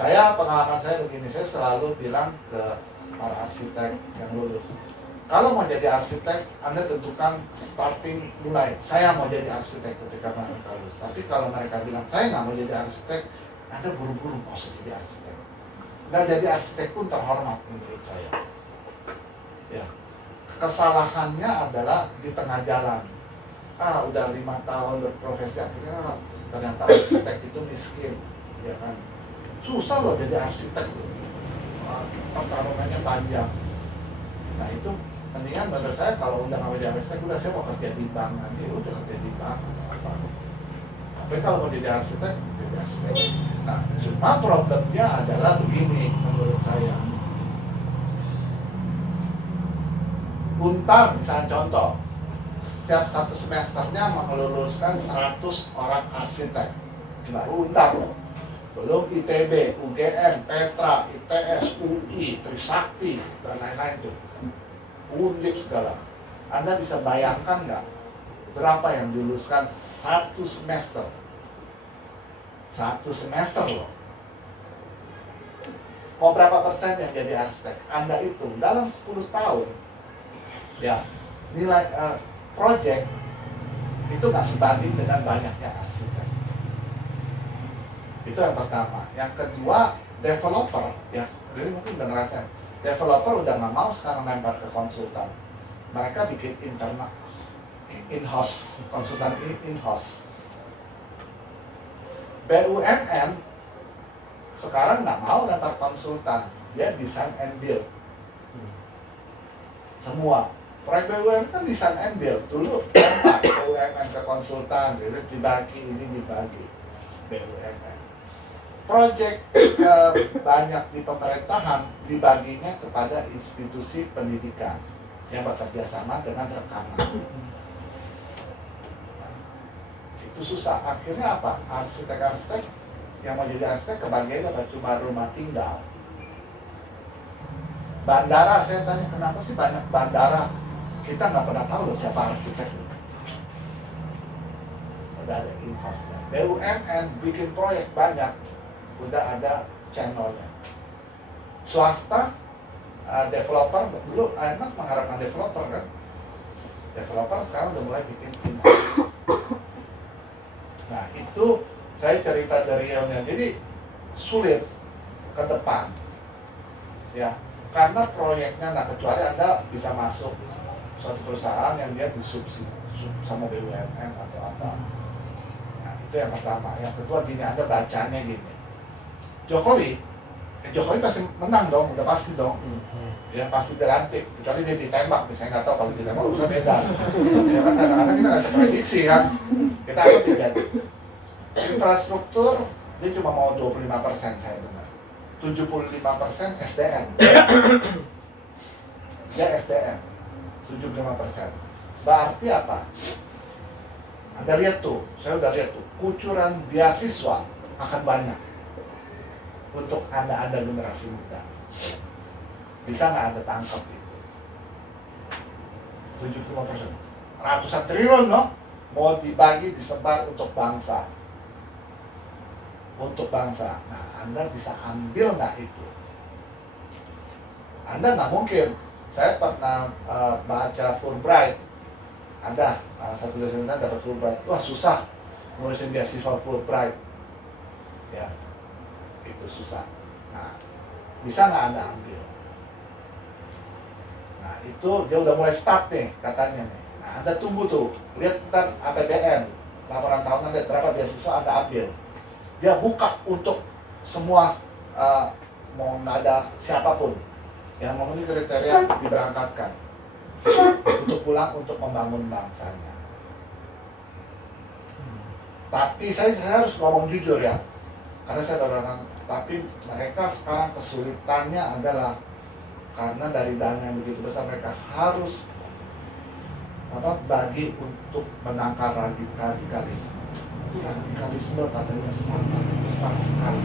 Pengalaman saya begini, saya selalu bilang ke para arsitek yang lulus, kalau mau jadi arsitek, Anda tentukan starting mulai, saya mau jadi arsitek ketika mereka lulus. Tapi kalau mereka bilang, saya nggak mau jadi arsitek, Anda buru-buru mau jadi arsitek. Nggak jadi arsitek pun terhormat menurut saya. Ya. Kesalahannya adalah di tengah jalan. Udah 5 tahun berprofesi, akhirnya ternyata arsitek itu miskin. Ya kan? Susah loh jadi arsitek. Pertarungannya panjang. Nah itu mendingan menurut saya kalau udah nggak jadi arsitek, udah saya mau kerja di bank nanti, udah kerja di bank atau apa. Tapi kalau mau jadi arsitek, jadi arsitek. Nah cuma problemnya adalah begini menurut saya. Untar misalnya contoh, setiap satu semesternya mengeluluskan 100 orang arsitek. Baru Untar loh. Belum ITB, UGM, Petra, ITS, UI, Trisakti, dan lain-lain tuh. Undip segala. Anda bisa bayangkan nggak berapa yang diluluskan satu semester? Satu semester loh. Mau berapa persen yang jadi arsitek? Anda hitung dalam 10 tahun. Ya, nilai project itu nggak sebanding dengan banyaknya arsitek. Itu yang pertama. Yang kedua, developer, ya, jadi mungkin udah ngerasain. Developer udah nggak mau sekarang lempar ke konsultan. Mereka bikin internal, in-house, konsultan in-house. BUMN sekarang nggak mau lempar konsultan, dia design and build. Semua proyek BUMN kan design and build. Dulu lempar BUMN ke konsultan, jadi dibagi, ini dibagi BUMN. Proyek banyak di pemerintahan dibaginya kepada institusi pendidikan yang bekerja sama dengan rekanan. Itu susah. Akhirnya apa? Arsitek-arsitek yang mau jadi arsitek kebagian apa? Cuma rumah tinggal. Bandara, saya tanya kenapa sih banyak bandara? Kita nggak pernah tahu loh siapa arsitek. Udah ada infosnya. BUMN bikin proyek banyak, udah ada channelnya. Swasta, developer, dulu Mas mengharapkan developer kan? Developer sekarang udah mulai bikin in-house. Nah itu saya cerita dari realnya. Jadi sulit ke depan, ya, karena proyeknya, nah kecuali Anda bisa masuk suatu perusahaan yang dia disubsidi sama BUMN atau apa. Nah itu yang pertama. Yang kedua gini, Anda bacanya gini. Jokowi pasti menang dong, udah pasti dong. Ya pasti dilantik, kecuali dia ditembak, saya nggak tahu kalau ditembak udah beda. Ya kan kadang-kadang kita nggak bisa prediksi kan, kita harus tidak. Infrastruktur dia cuma mau 25% saya dengar, 75% SDM. Dia SDM, 75%. Berarti apa? Anda lihat tuh, saya udah lihat tuh, kucuran beasiswa akan banyak untuk Anda generasi muda. Bisa nggak Anda tangkap itu? 75%. Ratusan triliun loh, mau dibagi, disebar untuk bangsa. Untuk bangsa. Nah, Anda bisa ambil nggak itu? Anda nggak mungkin. Saya pernah baca Fulbright. Ada satu dosen dapat Fulbright. Wah susah ngurusin beasiswa Fulbright. Ya, itu susah. Nah, bisa nggak Anda ambil? Nah, itu dia udah mulai start nih katanya nih. Nah, Anda tunggu tuh, lihat ntar APBN, laporan tahunan, lihat berapa beasiswa Anda ambil. Dia buka untuk semua, mau nggak ada siapapun yang memenuhi kriteria diberangkatkan untuk pulang untuk membangun bangsanya. Tapi saya harus ngomong jujur ya, karena saya orang, tapi mereka sekarang kesulitannya adalah karena dari dana yang begitu besar mereka harus bagi untuk menangkal radikalisme. Itu radikalisme katanya sangat besar sekali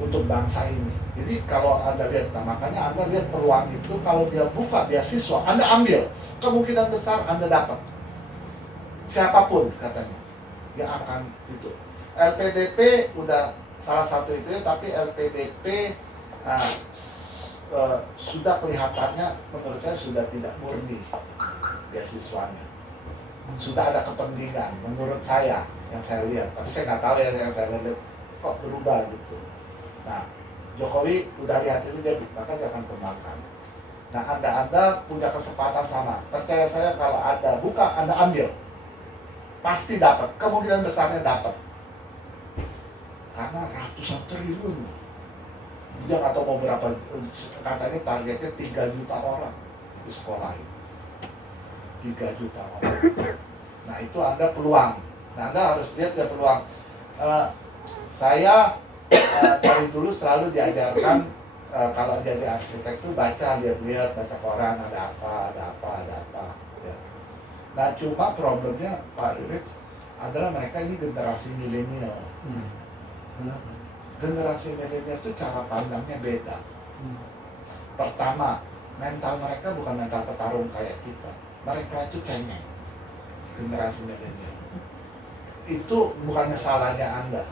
untuk bangsa ini. Jadi kalau Anda lihat, nah makanya Anda lihat peluang itu, kalau dia buka beasiswa, Anda ambil, kemungkinan besar Anda dapat. Siapapun katanya, dia akan itu. LPDP udah salah satu itu ya, tapi LPDP sudah kelihatannya menurut saya sudah tidak murni beasiswanya. Sudah ada kepentingan menurut saya yang saya lihat, tapi saya nggak tahu ya, yang saya lihat kok berubah gitu. Nah, Jokowi udah lihat itu, dia maka dia akan kembangkan. Nah, Anda punya kesempatan sama. Percaya saya, kalau ada buka, Anda ambil, pasti dapat. Kemungkinan besarnya dapat. Karena ratusan triliun. Dia nggak tahu mau berapa, katanya targetnya 3 juta orang di sekolah itu. 3 juta orang. Nah, itu Anda peluang. Nah, Anda harus lihat dia peluang. Saya dari dulu selalu diajarkan, kalau jadi arsitek itu baca, lihat-lihat, baca koran, ada apa. Ya. Nah, cuma problemnya Pak Rich adalah mereka ini generasi milenial. Generasi milenial itu cara pandangnya beda. Pertama, mental mereka bukan mental petarung kayak kita. Mereka itu cengeng. Generasi milenial. Itu bukannya salahnya Anda.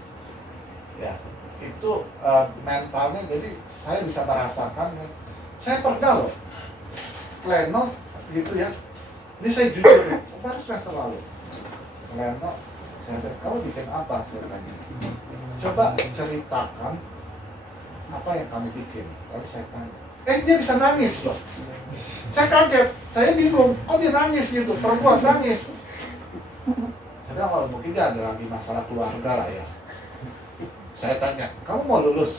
Ya, itu mentalnya, jadi saya bisa merasakan. Saya pernah loh Pleno gitu ya. Ini saya jujur, baru semester lalu. Pleno, saya bilang, kamu bikin apa? Saya tanya. Coba ceritakan apa yang kamu bikin. Lalu saya tanya, dia bisa nangis loh. Saya kaget, saya bingung, kok dia nangis gitu, perempuan nangis. Saya bilang, kalau mungkin dia ada lagi masalah keluarga lah ya. Saya tanya, kamu mau lulus?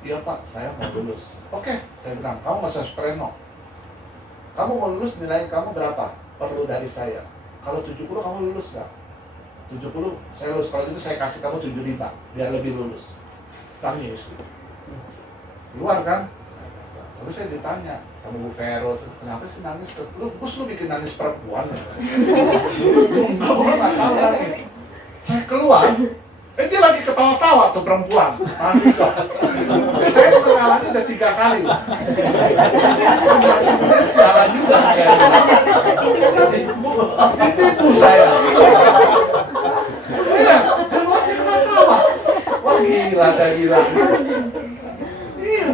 Iya Pak, saya mau lulus. Oke, saya bilang, kamu masuk Pleno. Kamu mau lulus, nilai kamu berapa? Perlu dari saya. Kalau 70 kamu lulus nggak? 70 saya lulus. Kalau itu saya kasih kamu 75 biar lebih lulus. Nangis. Luar kan? Lalu saya ditanya sama Bu Vero, kenapa sih nangis? Lu bikin nangis perempuan? Enggak, orang nggak tahu lagi. Saya keluar, dia lagi ketawa-tawa tuh perempuan, mahasiswa. Saya kenalannya udah 3 kali. Sebenarnya sialan juga saya. Ditipu saya. Iya, dan waktu ketawa. Wah gila, saya bilang. Iya.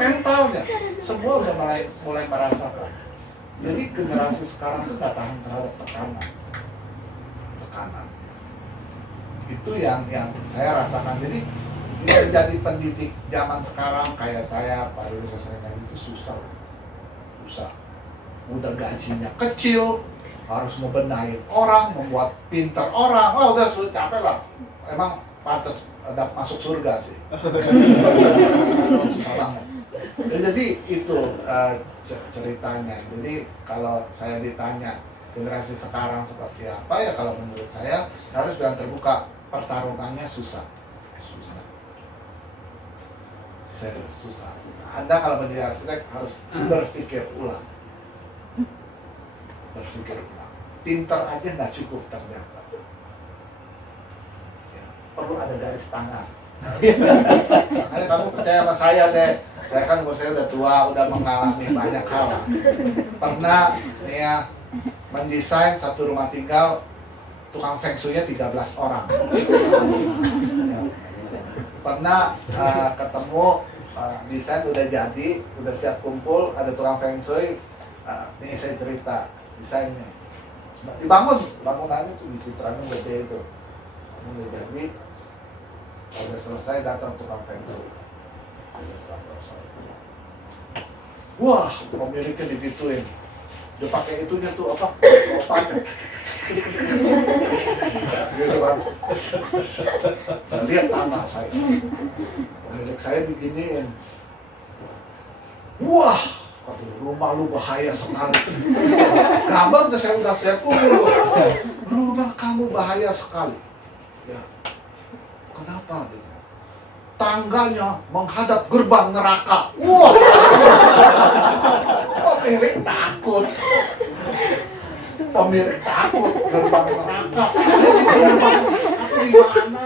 Mentalnya, semua udah mulai merasakan. Jadi generasi sekarang itu nggak tahan terhadap tekanan. Itu yang saya rasakan. Jadi dia jadi pendidik zaman sekarang kayak saya, Pak Yus, saya itu susah. Udah gajinya kecil, harus ngebenahin orang, membuat pinter orang. Wah udah sudah capek lah. Emang pantas ada masuk surga sih. Susah banget. Jadi itu ceritanya. Jadi kalau saya ditanya generasi sekarang seperti apa, ya kalau menurut saya harus bilang terbuka, pertarungannya susah. Serius, susah. Anda kalau menjadi arsitek harus berpikir ulang. Pintar aja nggak cukup ternyata. Ya, perlu ada garis tangan. Ayo kamu percaya sama saya deh. Saya kan umur saya udah tua, udah mengalami banyak hal. Pernah nih ya, mendesain satu rumah tinggal, tukang feng shui-nya 13 orang. Pernah ketemu desain udah jadi, udah siap kumpul, ada tukang feng shui. Nih saya cerita desainnya. Dibangun, bangunannya tuh di Citranya gede itu. Udah jadi, udah selesai datang tukang feng shui. Wah, pemiliknya digituin. Dia pakai itunya tuh apa? Opanya. Gitu kan. Lihat tanah saya. Pemilik saya diginiin. Wah, rumah lu bahaya sekali. Gambar udah saya kumpul. Rumah kamu bahaya sekali. Ya. Kenapa? Tangganya menghadap gerbang neraka. Wah. Pemilik takut gerbang neraka. Di mana?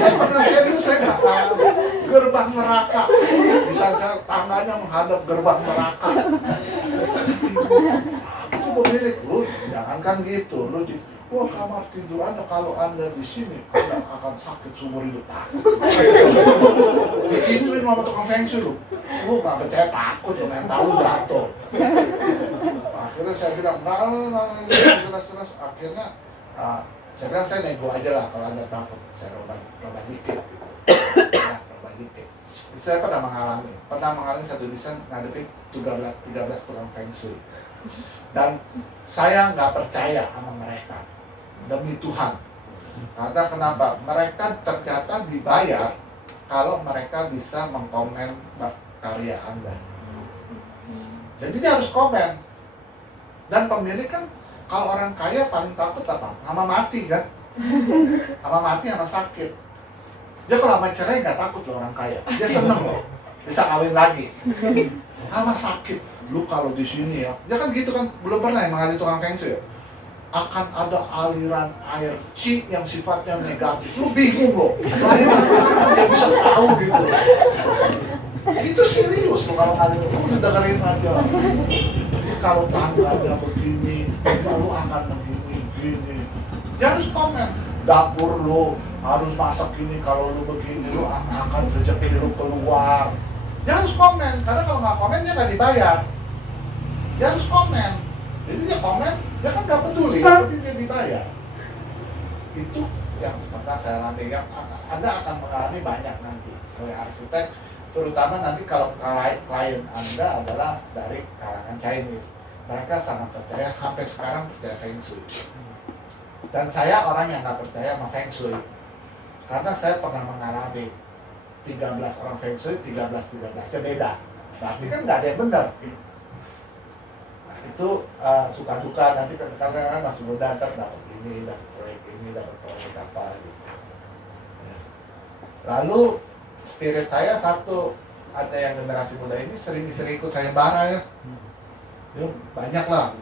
Saya pernah serius, saya nggak tahu gerbang neraka. Bisa tangganya menghadap gerbang neraka. Itu pemilik lu, jangankan gitu, lu wah kamar tidur Anda kalau Anda di sini Anda akan sakit seumur hidup. Takut. Begituin sama tukang feng shui lu nggak percaya, takut lu, mental lu jatuh. Akhirnya saya bilang nggak jelas. Akhirnya saya bilang saya nego aja lah, kalau Anda takut saya robah dikit. Ya, robah dikit. Saya pernah mengalami satu desain ngadepin 13 tukang feng shui. Dan saya nggak percaya sama mereka, demi Tuhan. Karena kenapa? Mereka ternyata dibayar kalau mereka bisa mengkomen karya Anda. Jadi dia harus komen. Dan pemilik kan, kalau orang kaya paling takut apa? Sama mati kan? Sama mati sama sakit. Dia kalau sama cerai nggak takut loh orang kaya. Dia seneng loh, bisa kawin lagi. Sama sakit. Lu kalau di sini ya, dia kan gitu kan, belum pernah yang mengalami tukang feng shui ya. Akan ada aliran air qi yang sifatnya negatif. Lu bingung loh, dari mana dia bisa tahu gitu loh. Itu serius loh kalau ngalami, lu dengerin aja. Kalau tangganya begini, lu akan begini. Dia harus komen. Dapur lu harus masak gini, kalau lu begini, lu akan rezeki lu keluar. Dia harus komen, karena kalau nggak komen dia nggak dibayar. Dia harus komen. Jadi dia komen, dia kan nggak peduli, yang penting dia dibayar. Itu yang sebenarnya saya alami, yang Anda akan mengalami banyak nanti sebagai arsitek, terutama nanti kalau klien Anda adalah dari kalangan Chinese. Mereka sangat percaya, sampai sekarang percaya feng shui. Dan saya orang yang nggak percaya sama feng shui, karena saya pernah mengalami 13 orang feng shui, 13-13-nya beda. Berarti kan nggak ada yang benar. Nah, itu suka duka, nanti kadang-kadang masih muda, dapat ini, dapat proyek ini, dapat proyek apa gitu. Ya. Lalu spirit saya satu, ada yang generasi muda ini sering ikut sayembara ya. Banyak lah,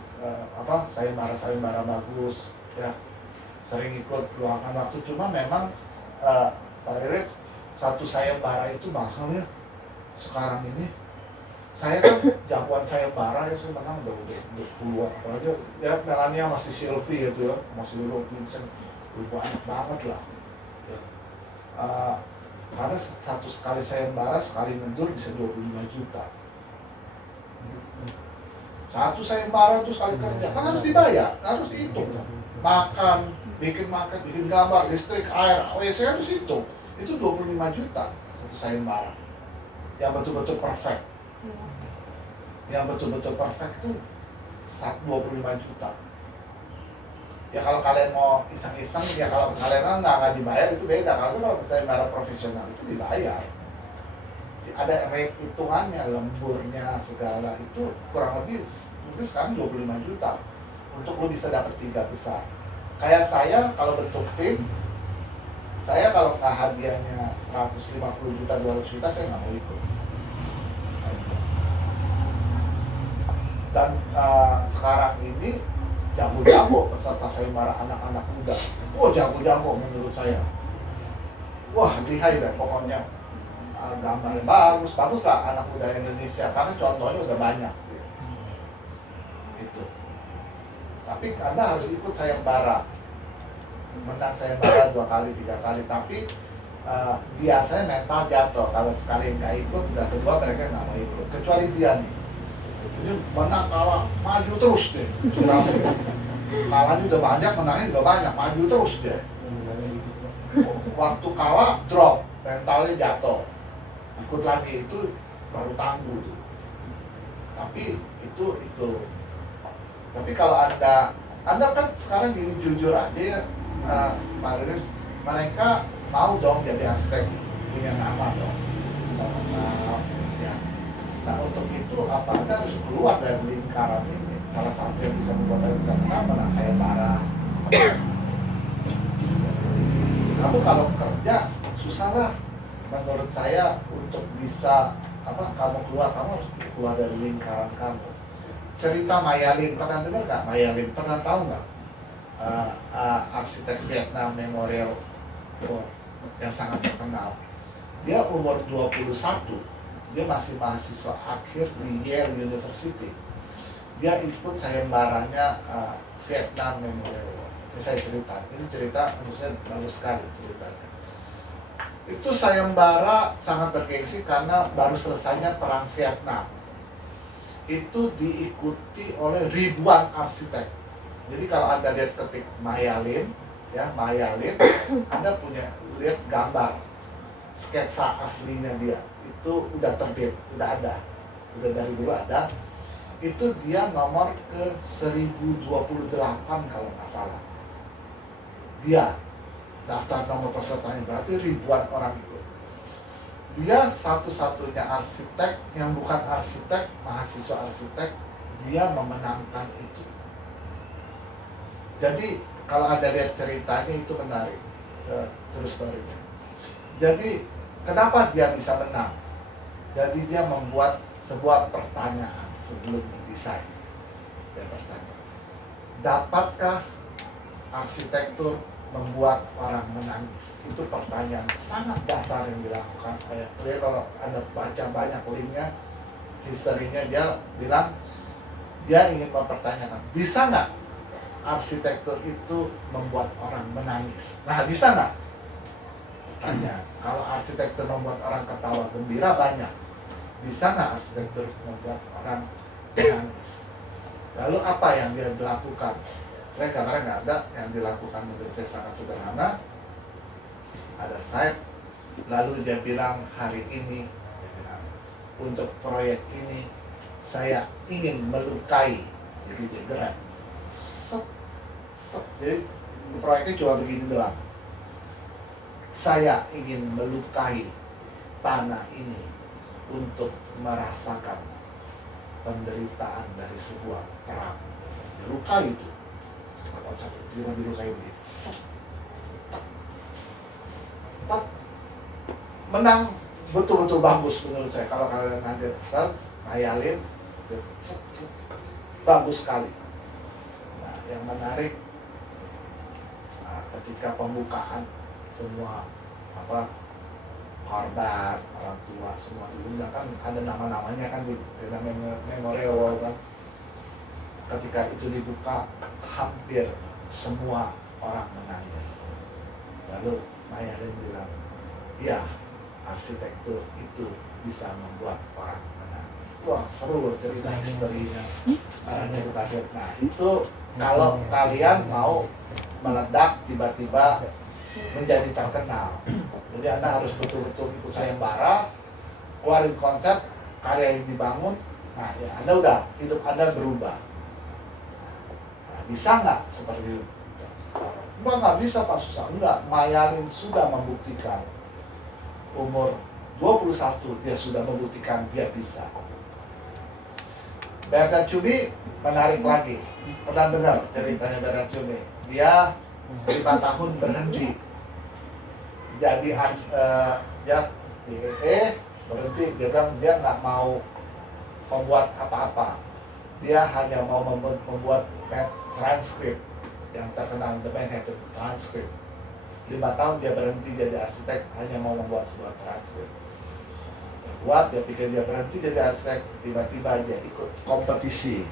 sayembara bagus ya. Sering ikut luangkan waktu, cuma memang Pak Riris, satu sayembara itu mahal ya. Sekarang ini saya kan jagoan sayembara ya, saya menang udah puluhan, apalagi ya Melania masih Sylvie gitu ya, masih Robinson, banyak banget lah ya. Karena satu sekali sayembara, sekali ngedur bisa 25 juta. Satu sayembara itu sekali kerja, kan harus dibayar, harus dihitung. Makan, bikin gambar, listrik, air, WC harus hitung. Itu 25 juta satu sayembara. Yang betul-betul perfect. Yang betul-betul perfect itu 25 juta. Ya kalau kalian mau iseng-iseng, ya kalau kalian nggak dibayar itu beda. Kalau sayembara profesional itu dibayar. Ada rate hitungannya, lemburnya, segala itu kurang lebih mungkin sekarang 25 juta untuk lo bisa dapat 3 besar. Kayak saya kalau bentuk tim, saya kalau nggak hadiahnya 150 juta, 200 juta, saya nggak mau ikut. Dan sekarang ini jago-jago peserta sayembara anak-anak muda. Wah, jago-jago menurut saya. Wah, lihai deh pokoknya. Gambarnya bagus lah anak muda Indonesia, karena contohnya udah banyak. Gitu. Tapi Anda harus ikut sayembara. Menang sayembara 2 kali, 3 kali, tapi biasanya mental jatuh. Kalau sekali nggak ikut, udah kedua mereka nggak mau ikut. Kecuali dia nih. Jadi menang kalah, maju terus deh. Kalahnya udah banyak, menangnya udah banyak, maju terus deh. Waktu kalah, drop, mentalnya jatuh. Ikut lagi itu baru tangguh. Tapi itu. Tapi kalau Anda kan sekarang gini, jujur aja ya, Pak Riris, mereka mau dong jadi arsitek, punya nama dong. Ya. Nah untuk itu apa Anda harus keluar dari lingkaran ini. Salah satu yang bisa membuat Anda kenapa sayembara. Kamu kalau kerja susah lah. Menurut saya untuk bisa kamu harus keluar dari lingkaran kamu. Cerita Maya Lin, pernah dengar nggak? Maya Lin, pernah tahu nggak? Arsitek Vietnam Memorial Award yang sangat terkenal. Dia umur 21, dia masih mahasiswa akhir di Yale University. Dia ikut sayembaranya Vietnam Memorial Award. Ini saya cerita, ini cerita menurut saya bagus sekali ceritanya. Itu sayembara sangat bergengsi karena baru selesainya perang Vietnam. Itu diikuti oleh ribuan arsitek. Jadi kalau Anda lihat ketik Mayalin, ya Mayalin, Anda punya lihat gambar sketsa aslinya dia. Itu udah terbit, udah ada, udah dari dulu ada. Itu dia nomor ke 1028 kalau nggak salah. Dia daftar nomor pesertanya, berarti ribuan orang ikut. Dia satu-satunya arsitek yang bukan arsitek, mahasiswa arsitek, dia memenangkan itu. Jadi kalau Anda lihat ceritanya itu menarik, terus story-nya. Jadi kenapa dia bisa menang? Jadi dia membuat sebuah pertanyaan sebelum mendesain. Dia bertanya, dapatkah arsitektur membuat orang menangis? Itu pertanyaan sangat dasar yang dilakukan. Dia kalau Anda baca banyak linknya, historinya, dia bilang dia ingin mempertanyakan, bisa nggak arsitektur itu membuat orang menangis? Nah, bisa nggak? Pertanyaan. Kalau arsitektur membuat orang ketawa gembira banyak. Bisa nggak arsitektur membuat orang menangis? Lalu apa yang dia lakukan? Saya gambarnya nggak ada. Yang dilakukan menurut saya sangat sederhana. Ada site, lalu dia bilang hari ini, dia bilang, untuk proyek ini saya ingin melukai. Jadi dia gerak. Jadi proyeknya cuma begini doang. Saya ingin melukai tanah ini untuk merasakan penderitaan dari sebuah perang. Dilukai itu. Cuma dilukai begitu. Menang betul-betul bagus menurut saya. Kalau kalian nanti search, ngayalin, bagus sekali. Nah, yang menarik ketika pembukaan semua korban, orang tua semua diundang kan, ada nama-namanya kan di dalam memorial wall kan. Ketika itu dibuka, hampir semua orang menangis. Lalu Mayalin bilang, ya arsitektur itu bisa membuat orang menangis. Wah, seru loh cerita historinya, cerita Vietnam. Itu kalau kalian mau meledak tiba-tiba menjadi terkenal. Jadi Anda harus betul-betul ikut sayembara, keluarin konsep, karya yang dibangun. Nah, ya Anda udah, hidup Anda berubah. Nah, bisa nggak seperti itu? Nggak bisa Pak, susah. Enggak, Mayalin sudah membuktikan. Umur 21 dia sudah membuktikan dia bisa. Bernard Tschumi menarik lagi. Pernah dengar ceritanya Bernard Tschumi? Dia 5 tahun berhenti. Jadi dia berhenti. Dia bilang dia nggak mau membuat apa-apa. Dia hanya mau membuat transkrip yang terkenal, The Manhattan Transcript. 5 tahun dia berhenti jadi arsitek, hanya mau membuat sebuah transkrip. Dia pikir dia berhenti jadi arsitek, tiba-tiba dia ikut kompetisi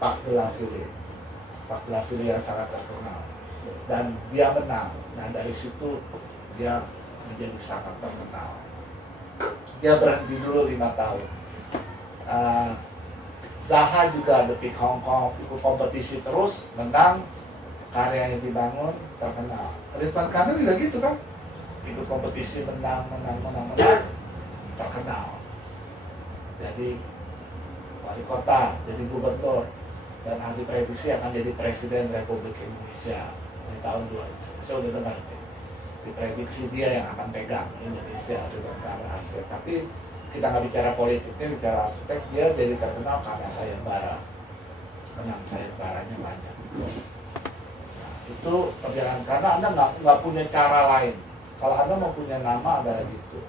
Pak de la Ville. Pak de la Ville yang sangat terkenal. Dan dia menang. Nah, dari situ dia menjadi sangat terkenal. Dia berhenti dulu 5 tahun. Zaha juga The Big Hong Kong ikut kompetisi terus, menang, karya yang dibangun terkenal. Ridwan Kamil juga gitu kan, ikut kompetisi menang, terkenal. Jadi wali kota, jadi gubernur, dan ahli prediksi akan jadi presiden Republik Indonesia di tahun 2000. Saya udah dengar diprediksi dia yang akan pegang Indonesia, Ridwan Kamil arsitek. Tapi kita nggak bicara politiknya, bicara arsitek, dia jadi terkenal karena sayembara, menang sayembaranya banyak. Itu perjalanan, karena Anda nggak punya cara lain. Kalau Anda mau punya nama adalah gitu.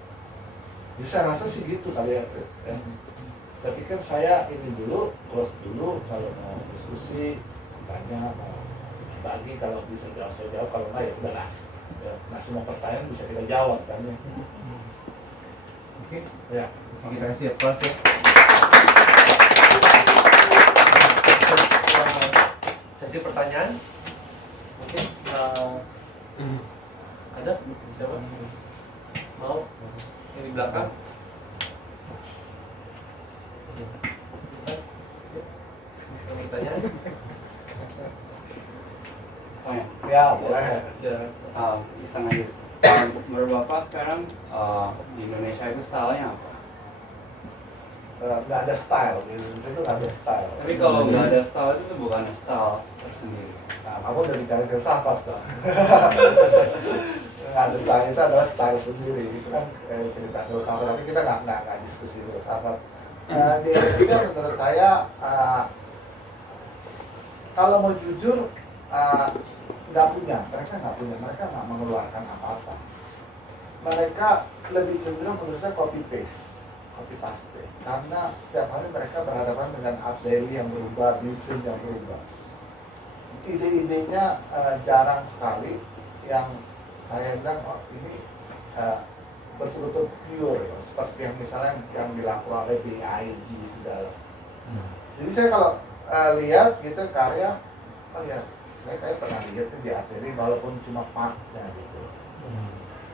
Jadi saya rasa sih gitu kali ya. Saya pikir saya ini dulu, close dulu, kalau mau diskusi, tanya, mau bagi, kalau bisa jawab saya jawab, kalau nggak ya udahlah. Ya, nah semua pertanyaan bisa kita jawab kan ya. Oke. Ya. Kita kasih applause ya. Sesi pertanyaan. Mungkin Ada? Siapa? Mau? Yang di belakang? Bertanya aja. Oh ya, Ya, boleh. iseng aja. Menurut Bapak sekarang di Indonesia itu stylenya apa? Nggak ada style, di Indonesia itu nggak ada style. Tapi kalau nggak ada style itu bukan style tersendiri. Nah, kamu udah bicara filsafat dong. Nggak ada style itu adalah style sendiri. Itu kan cerita filsafat, tapi kita nggak diskusi filsafat. Di Indonesia menurut saya, kalau mau jujur, nggak punya. Mereka nggak mengeluarkan apa-apa. Mereka lebih cenderung menurut saya copy paste. Karena setiap hari mereka berhadapan dengan art daily yang berubah, bisnis yang berubah. Ide-idenya jarang sekali yang saya bilang, oh ini betul-betul pure, seperti yang misalnya yang dilakukan oleh BIG segala. Jadi saya kalau lihat gitu karya, oh ya saya kayak pernah lihat di art daily walaupun cuma partnya gitu.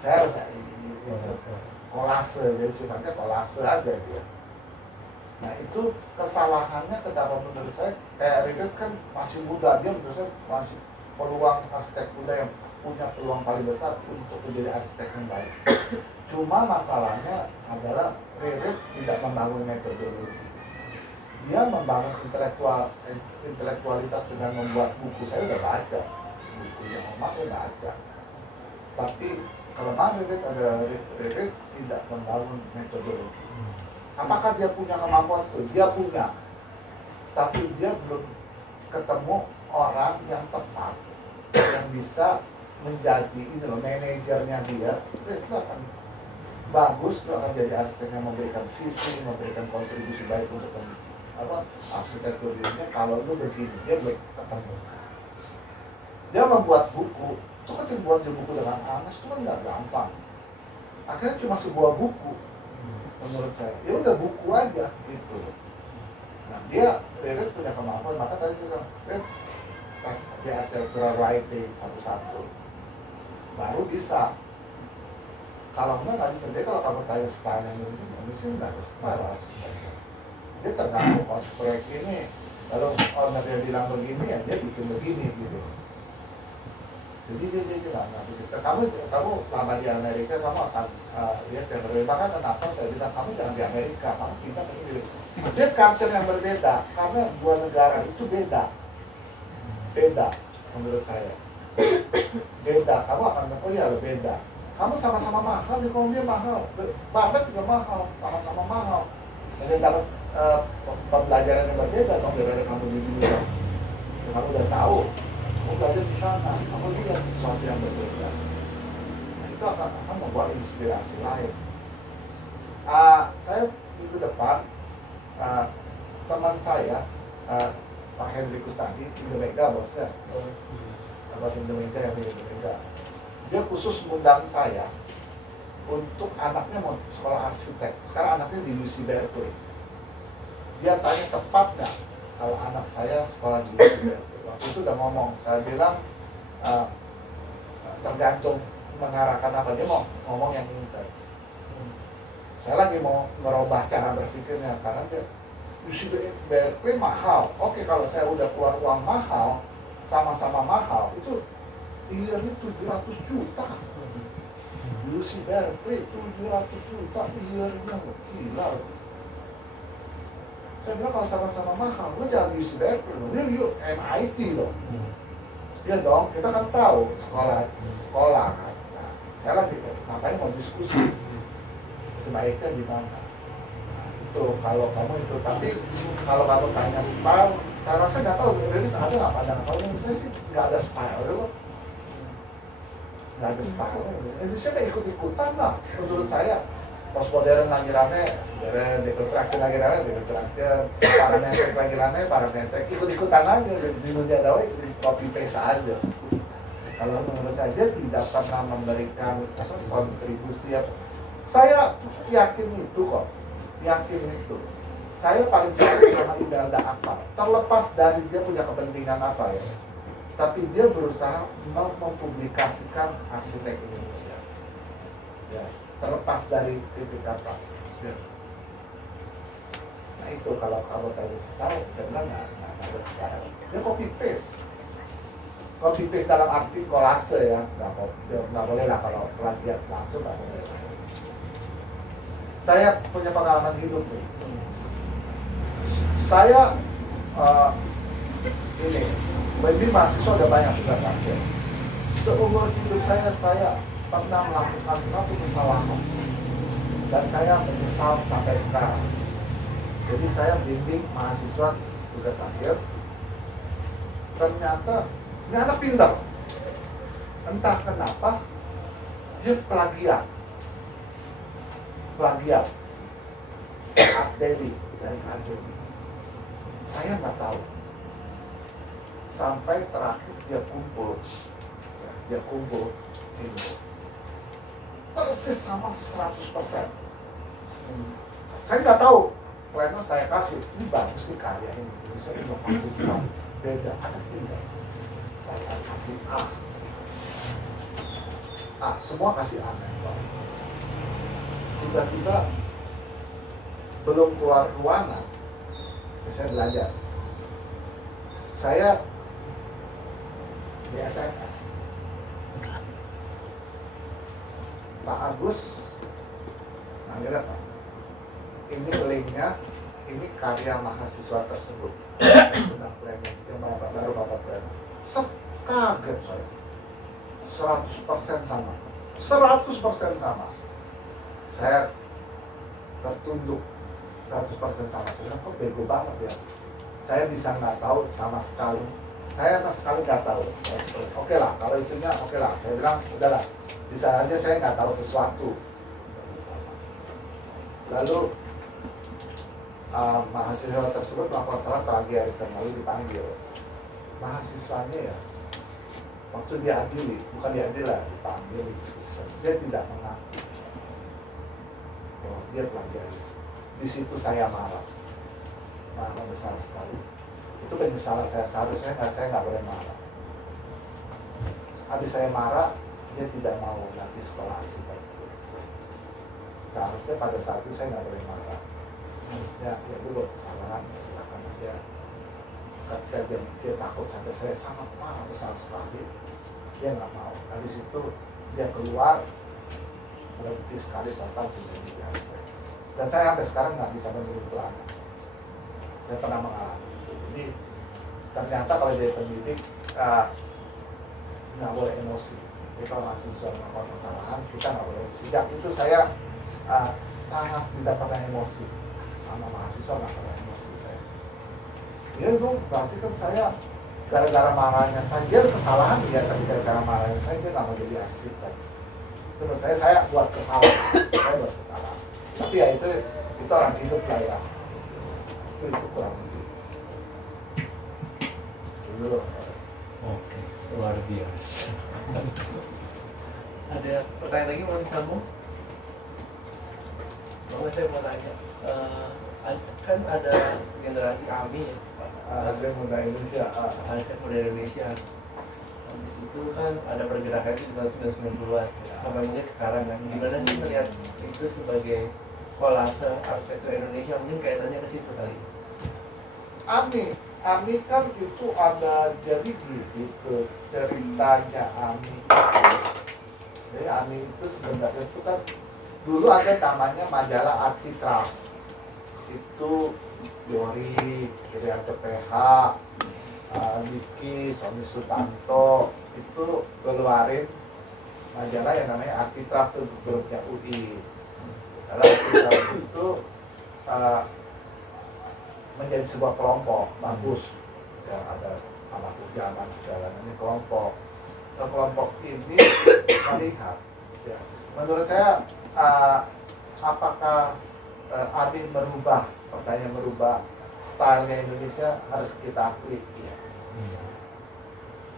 Saya harus kolase, jadi sifatnya kolase aja dia. Nah itu kesalahannya kenapa menurut saya, kayak Rivet kan masih muda, dia menurut saya masih peluang arsitek muda yang punya peluang paling besar untuk menjadi arsitek yang baik. Cuma masalahnya adalah Rivet tidak membangun metodologi. Dia membangun intelektualitas dengan membuat buku. Saya udah baca bukunya Mas, saya baca. Tapi kelemahan Rivet adalah Rivet tidak membangun metodologi. Apakah dia punya kemampuan itu? Dia punya, tapi dia belum ketemu orang yang tepat yang bisa menjadi manajernya dia. Itu akan bagus, itu akan jadi arsitek yang memberikan visi, memberikan kontribusi baik untuk arsitektur dirinya. Kalau itu begini, dia belum ketemu. Dia membuat buku. Itu kan buat buku dengan Anas itu kan nggak gampang. Akhirnya cuma sebuah buku menurut saya. Ya udah buku aja gitu. Nah dia Rivet punya kemampuan, maka tadi saya bilang tes di architectural writing satu-satu baru bisa. Kalau nggak bisa. Dia kalau kamu tanya style Indonesia nggak ada style arsitektur. Dia tergantung proyek ini. Kalau ownernya bilang begini ya dia bikin begini gitu. Jadi dia bilang, nah, kamu lama di Amerika, kamu akan lihat yang berbeda. Bahkan kenapa saya bilang, kamu jangan di Amerika, kamu pindah ke Inggris. Lihat culture yang berbeda, karena dua negara itu beda menurut saya. Beda, kamu akan beda. Kamu sama-sama mahal, di Kolombia mahal, Barat juga mahal, sama-sama mahal. Jadi dapat pembelajaran yang berbeda, daripada kamu di dunia. Kamu udah tahu. Kamu belajar di sana, kamu lihat sesuatu yang berbeda. Nah, itu akan membuat inspirasi lain. Saya minggu depan, teman saya, Pak Henry Kustadi, Indomega bosnya, bos Indomega yang di Indomega, dia khusus mengundang saya untuk anaknya mau sekolah arsitek. Sekarang anaknya di UC Berkeley. Dia tanya tepat nggak kalau anak saya sekolah di UC Berkeley. Waktu itu udah ngomong, saya bilang tergantung mengarahkan apa. Dia mau ngomong yang intens. Saya lagi mau merubah cara berpikirnya karena dia UC Berkeley mahal. Oke, kalau saya udah keluar uang mahal, sama-sama mahal, itu yearnya 700 juta. UC Berkeley 700 juta yearnya, gila. Saya bilang kalau sama-sama mahal, lu jangan di UC Berkeley, lu yuk MIT loh. Ya dong, kita kan tahu sekolah kan. Nah, saya lagi makanya mau diskusi sebaiknya di mana. Nah, itu kalau kamu itu, tapi kalau kamu tanya style, saya rasa nggak tahu Indonesia ada nggak pandangan. Kalau Indonesia sih nggak ada style dulu. Nggak ada style. Indonesia nggak ikut-ikutan lah menurut saya. Postmodern lagi rame, dekonstruksi lagi rame, dekonstruksi, parametrik lagi rame, parametrik, ikut-ikutan aja di dunia dakwah, copy paste aja. Kalau menurut saya dia tidak pernah memberikan kontribusi. Saya yakin itu kok, yakin itu. Saya paling sering sama Imelda Akbar, terlepas dari dia punya kepentingan apa ya. tapi dia berusaha mempublikasikan arsitek Indonesia. Ya, terlepas dari titik apa. Nah itu kalau kamu tadi tahu, saya bilang nggak ada sekarang. Dia copy paste dalam arti kolase ya, nggak boleh lah kalau plagiat langsung nggak boleh. Saya punya pengalaman hidup nih. Saya ini, jadi mahasiswa udah banyak bisa sakit. Seumur hidup saya pernah melakukan satu kesalahan dan saya menyesal sampai sekarang. Jadi saya bimbing mahasiswa tugas akhir, ternyata ini anak pintar, entah kenapa dia plagiat Art Dewi dari Art Dewi. Saya nggak tahu sampai terakhir dia kumpul ini persis sama 100%. Saya nggak tahu, plano saya kasih ini bagus nih karya ini bisa inovasi sekali, beda ada pindah. Saya kasih semua kasih A. Tiba-tiba belum keluar ruangan, saya belajar. Saya di SMS, Pak Agus manggil apa? Ini linknya, ini karya mahasiswa tersebut yang sedang planning, yang baru bapak planning. Kaget saya, 100% sama, 100% sama. Saya tertunduk 100% sama. Saya bilang, kok bego banget ya. Saya bisa nggak tahu sama sekali. Saya sama sekali nggak tahu. Oke lah, kalau itunya oke lah. Saya bilang, udahlah, bisa aja saya nggak tahu sesuatu. Lalu mahasiswa tersebut melakukan salah plagiarisme, lalu dipanggil. Mahasiswanya ya, waktu diadili, bukan diadili lah, dipanggil. Dia tidak mengaku bahwa dia plagiaris. Di situ saya marah besar sekali. Itu penyesalan saya, seharusnya saya nggak boleh marah. Habis saya marah, dia tidak mau lagi sekolah arsitektur. Seharusnya pada saat itu saya nggak boleh marah. Harusnya ya dulu kesalahan, ya silakan aja. Ketika dia takut sampai saya sangat marah besar sekali, dia nggak mau. Habis itu dia keluar, berhenti sekali total menjadi arsitek. Dan saya sampai sekarang nggak bisa menulis pelanggan. Saya pernah mengalami itu. Jadi ternyata kalau jadi pendidik nggak boleh emosi. Jadi kalau mahasiswa melakukan kesalahan, kita nggak boleh emosi. Sejak itu saya sangat tidak pernah emosi. Sama mahasiswa nggak pernah emosi saya. Ya itu berarti kan saya gara-gara marahnya saya, dia kesalahan ya, tapi gara-gara marahnya saya dia nggak mau jadi arsitek. Itu menurut saya buat kesalahan, saya buat kesalahan. Tapi ya itu orang hidup lah ya. Itu kurang lebih. Dulu. Oke, luar biasa. Ada pertanyaan lagi mau disambung? Saya mau tanya, kan ada generasi AMI ya, Saya Muda Indonesia. Arsitek Muda Indonesia. Habis itu kan ada pergerakan itu di tahun 1990-an sampai mungkin sekarang kan. Gimana sih melihat itu sebagai kolase arsitektur Indonesia? Mungkin kaitannya ke situ kali. Ami kan itu ada, jadi gitu ceritanya Ami. Jadi Ami itu sebenarnya itu kan dulu ada namanya majalah Arcitra. Itu Yori, Irianto PH, Niki, Sony Sutanto itu keluarin majalah yang namanya Arcitra, itu grupnya UI. Kalau Arcitra itu menjadi sebuah kelompok bagus yang ada anak zaman segalanya, ini kelompok. Nah, kelompok ini melihat ya, menurut saya apakah Abi merubah, pertanyaan merubah stylenya Indonesia, harus kita akui ya.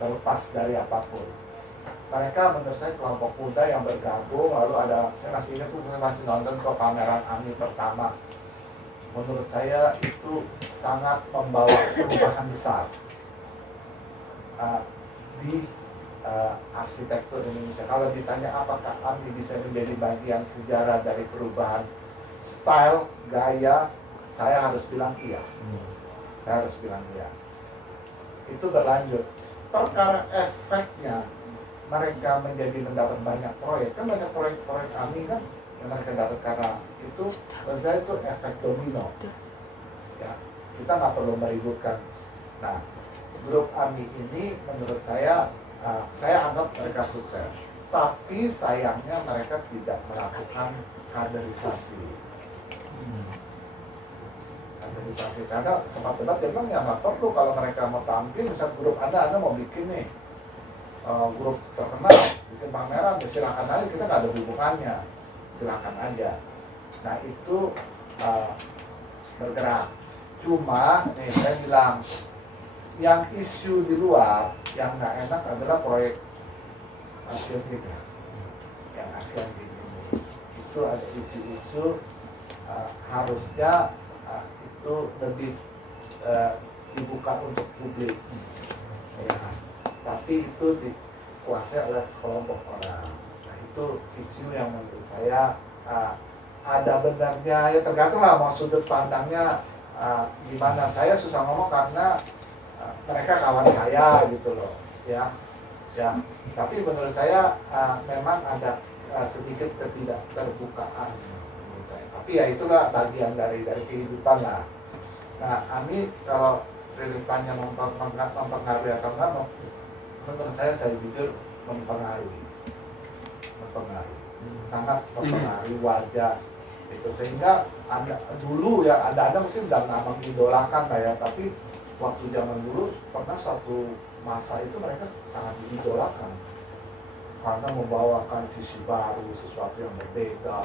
Terlepas dari apapun, mereka menurut saya kelompok muda yang bergabung, lalu ada, saya masih ingat tuh, saya masih nonton kok pameran Ami pertama. Menurut saya itu sangat membawa perubahan besar. di arsitektur Indonesia. Kalau ditanya apakah AMI bisa menjadi bagian sejarah dari perubahan style, gaya, saya harus bilang iya. Saya harus bilang iya. Itu berlanjut. Perkara efeknya mereka mendapat banyak proyek, kan banyak proyek AMI kan yang mereka dapat karena itu, menurut saya itu efek domino. Ya, kita nggak perlu meributkan. Nah, grup AMI ini menurut saya anggap mereka sukses, tapi sayangnya mereka tidak melakukan kaderisasi. Kaderisasi, karena sempat debat dia bilang ya nggak perlu kalau mereka mau tampil, misal grup Anda mau bikin nih grup terkenal, bikin pameran, ya silakan aja, kita nggak ada hubungannya, silakan aja. Nah itu bergerak. Cuma nih saya bilang, yang isu di luar yang nggak enak adalah proyek Asian Games ya. Yang Asian Games ini itu ada isu-isu harusnya itu lebih dibuka untuk publik ya. Tapi itu dikuasai oleh sekelompok orang. Nah itu isu yang menurut saya ada benarnya, ya tergantung lah mau sudut pandangnya gimana. Saya susah ngomong karena mereka kawan saya gitu loh, ya. Tapi menurut saya memang ada sedikit ketidakterbukaan menurut saya. Tapi ya itulah bagian dari kehidupan lah. Nah, AMI kalau ditanya mempengaruhi atau enggak, menurut saya jujur mempengaruhi, sangat mempengaruhi wajah itu, sehingga ada dulu ya ada mungkin nggak mengidolakan kayak, tapi waktu zaman dulu pernah suatu masa itu mereka sangat diidolakan karena membawakan visi baru, sesuatu yang berbeda,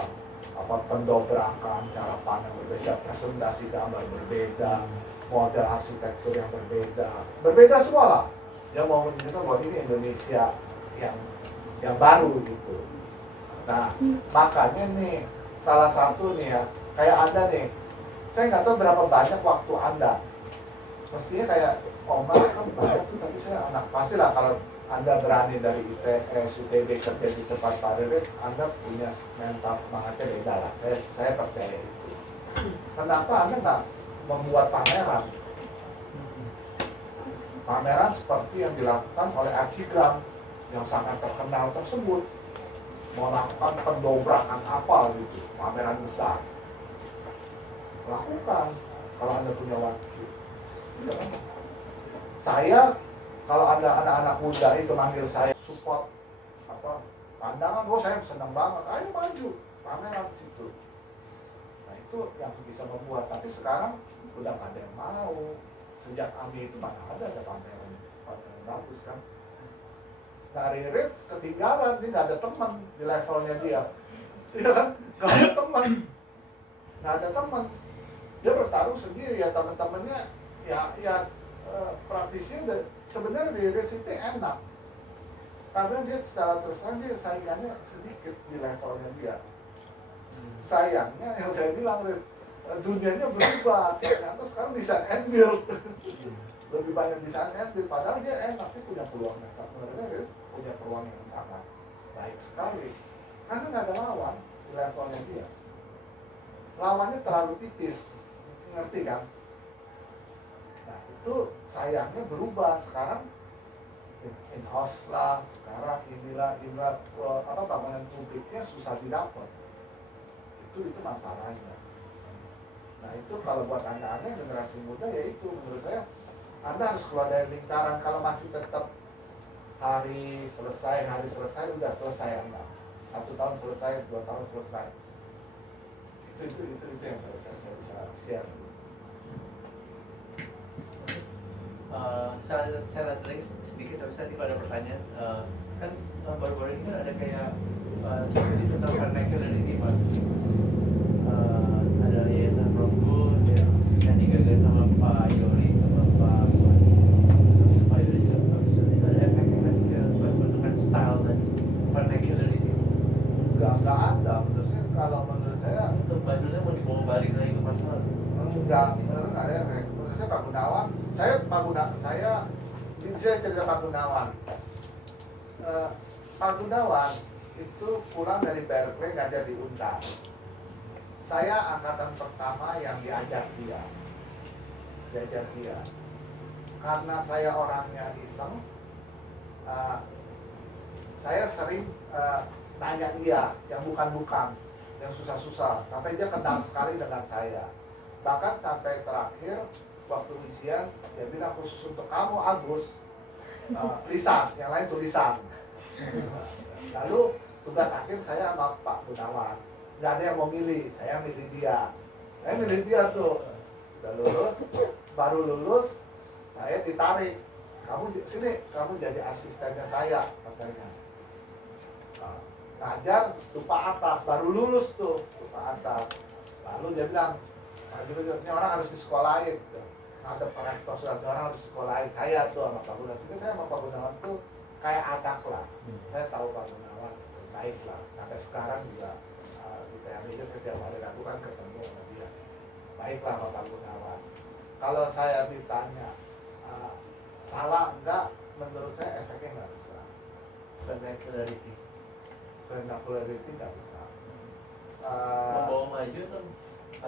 pendobrakan cara pandang berbeda, presentasi gambar berbeda, model arsitektur yang berbeda semua lah. Yang mau menunjukkan bahwa ini Indonesia yang baru gitu. Nah makanya nih salah satu nih ya, kayak Anda nih, saya nggak tahu berapa banyak waktu Anda. Mestinya kayak Omar kan banyak tuh, tapi saya anak pastilah kalau Anda berani dari ITS, UTB kerja di tempat Pak Rere, Anda punya mental semangatnya beda lah. Saya percaya itu. Kenapa Anda nggak membuat pameran? Pameran seperti yang dilakukan oleh Archigram yang sangat terkenal tersebut, melakukan pendobrakan apa gitu, pameran besar. Lakukan kalau Anda punya waktu. Saya kalau ada anak-anak muda itu manggil saya support pandangan, saya senang banget, ayo maju pameran situ. Nah itu yang bisa membuat, tapi sekarang udah nggak ada yang mau. Sejak AMI itu mana ada pameran bagus kan. Nah Rere ketinggalan, dia nggak ada teman di levelnya dia, iya kan, nggak ada teman, dia bertarung sendiri ya, teman-temannya ya praktisnya sebenarnya di university enak karena dia secara terus terang dia saingannya sedikit di levelnya dia. Sayangnya yang saya bilang, dunianya berubah, ternyata sekarang desain and build lebih banyak desain and build, padahal dia enak, dia punya peluang yang sangat baik sekali karena nggak ada lawan di levelnya dia. Lawannya terlalu tipis, ngerti kan? Nah itu sayangnya berubah sekarang, in-house lah, sekarang inilah bangunan publiknya susah didapat. Itu masalahnya. Nah itu kalau buat anak-anak generasi muda, ya itu menurut saya Anda harus keluar dari lingkaran. Kalau masih tetap hari selesai udah selesai Anda, 1 tahun selesai, 2 tahun selesai. Itu yang saya bisa share. Saya lihat lagi sedikit, tapi tadi pada pertanyaan kan baru-baru ini kan ada kayak seperti tentang vernacularity Pak. Ada yayasan Prof. Gun yang digagas sama Pak Yori sama Pak Suwadi. Pak Yori juga Pak Suwadi, itu ada efeknya nggak sih ke bentukan style dan vernacularity? Nggak ada menurut saya. Untuk Bandungnya mau dibawa balik lagi ke masa lalu? Enggak ada efek. Menurut saya Pak Gunawan, saya cerita Pak Gunawan. Pak Gunawan itu pulang dari Berkeley ngajar di Untar. Saya angkatan pertama yang diajar dia. Karena saya orangnya iseng, saya sering nanya dia yang bukan-bukan, yang susah-susah, sampai dia kenal sekali dengan saya. Bahkan sampai terakhir waktu ujian dia bilang khusus untuk kamu Agus, lisan, yang lain tulisan. Lalu tugas akhir saya sama Pak Gunawan, nggak ada yang mau milih, saya milih dia. Saya milih dia tuh, udah lulus, baru lulus, saya ditarik. Kamu sini, kamu jadi asistennya saya, katanya. Ngajar stupa atas, baru lulus tuh, stupa atas. Lalu dia bilang, ini orang harus disekolahin. Ada rektor sudah orang harus disekolahin. Saya tuh sama Pak Gunawan. Jadi saya sama Pak Gunawan tuh kayak anak lah. Saya tahu Pak Gunawan baik lah. Sampai sekarang juga di TNI saya setiap hari Rabu kan ketemu sama dia. Baiklah sama Pak Gunawan. Kalau saya ditanya salah enggak, menurut saya efeknya nggak besar. Vernacularity nggak besar. Membawa maju tuh.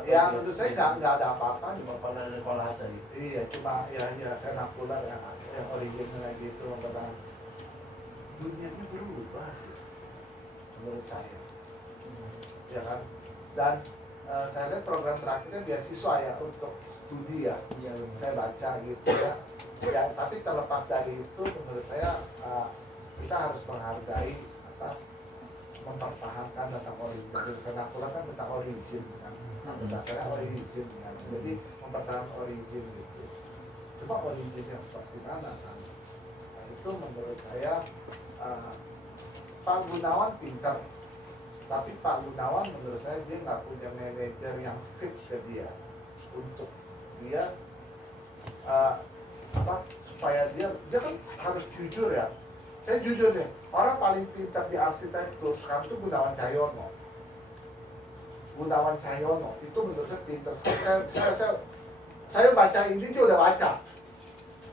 Ya menurut saya nggak ada apa-apa. Cuma pernah ada kolase gitu. Iya, cuma ya vernacular yang original gitu, mempertahankan. Dunianya berubah sih, menurut saya. Ya kan? Dan saya lihat program terakhirnya beasiswa ya untuk studi ya. Iya, Saya baca gitu ya. Ya, tapi terlepas dari itu, menurut saya kita harus menghargai mempertahankan tentang origin. Vernacular kan tentang origin kan. Dasarnya origin kan. Jadi mempertahankan origin gitu. Cuma origin yang seperti mana kan? Nah, itu menurut saya Pak Gunawan pintar. Tapi Pak Gunawan menurut saya dia nggak punya manajer yang fit ke dia untuk dia supaya dia kan harus jujur ya. Saya jujur deh, orang paling pintar di arsitektur sekarang itu Gunawan Cahyono. Gunawan Cahyono itu menurut saya pintar. Saya baca ini dia udah baca.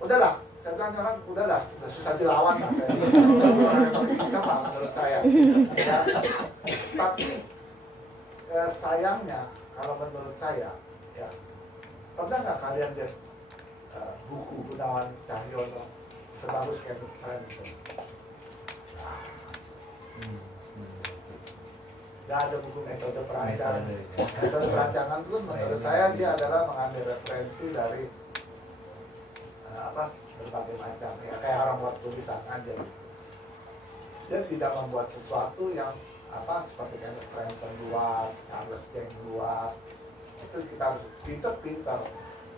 Udahlah, saya bilang orang udah susah dilawan lah saya. Pintar lah menurut saya. Ya. Tapi sayangnya kalau menurut saya ya, pernah nggak kalian lihat buku Gunawan Cahyono sebagus Kevin Franklin? Gak ada buku metode perancangan. Metode perancangan itu menurut saya dia adalah mengambil referensi dari berbagai macam ya, kayak orang buat tulisan aja. Dia tidak membuat sesuatu yang seperti Kevin Franklin buat, Charles James buat. Itu kita harus pintar.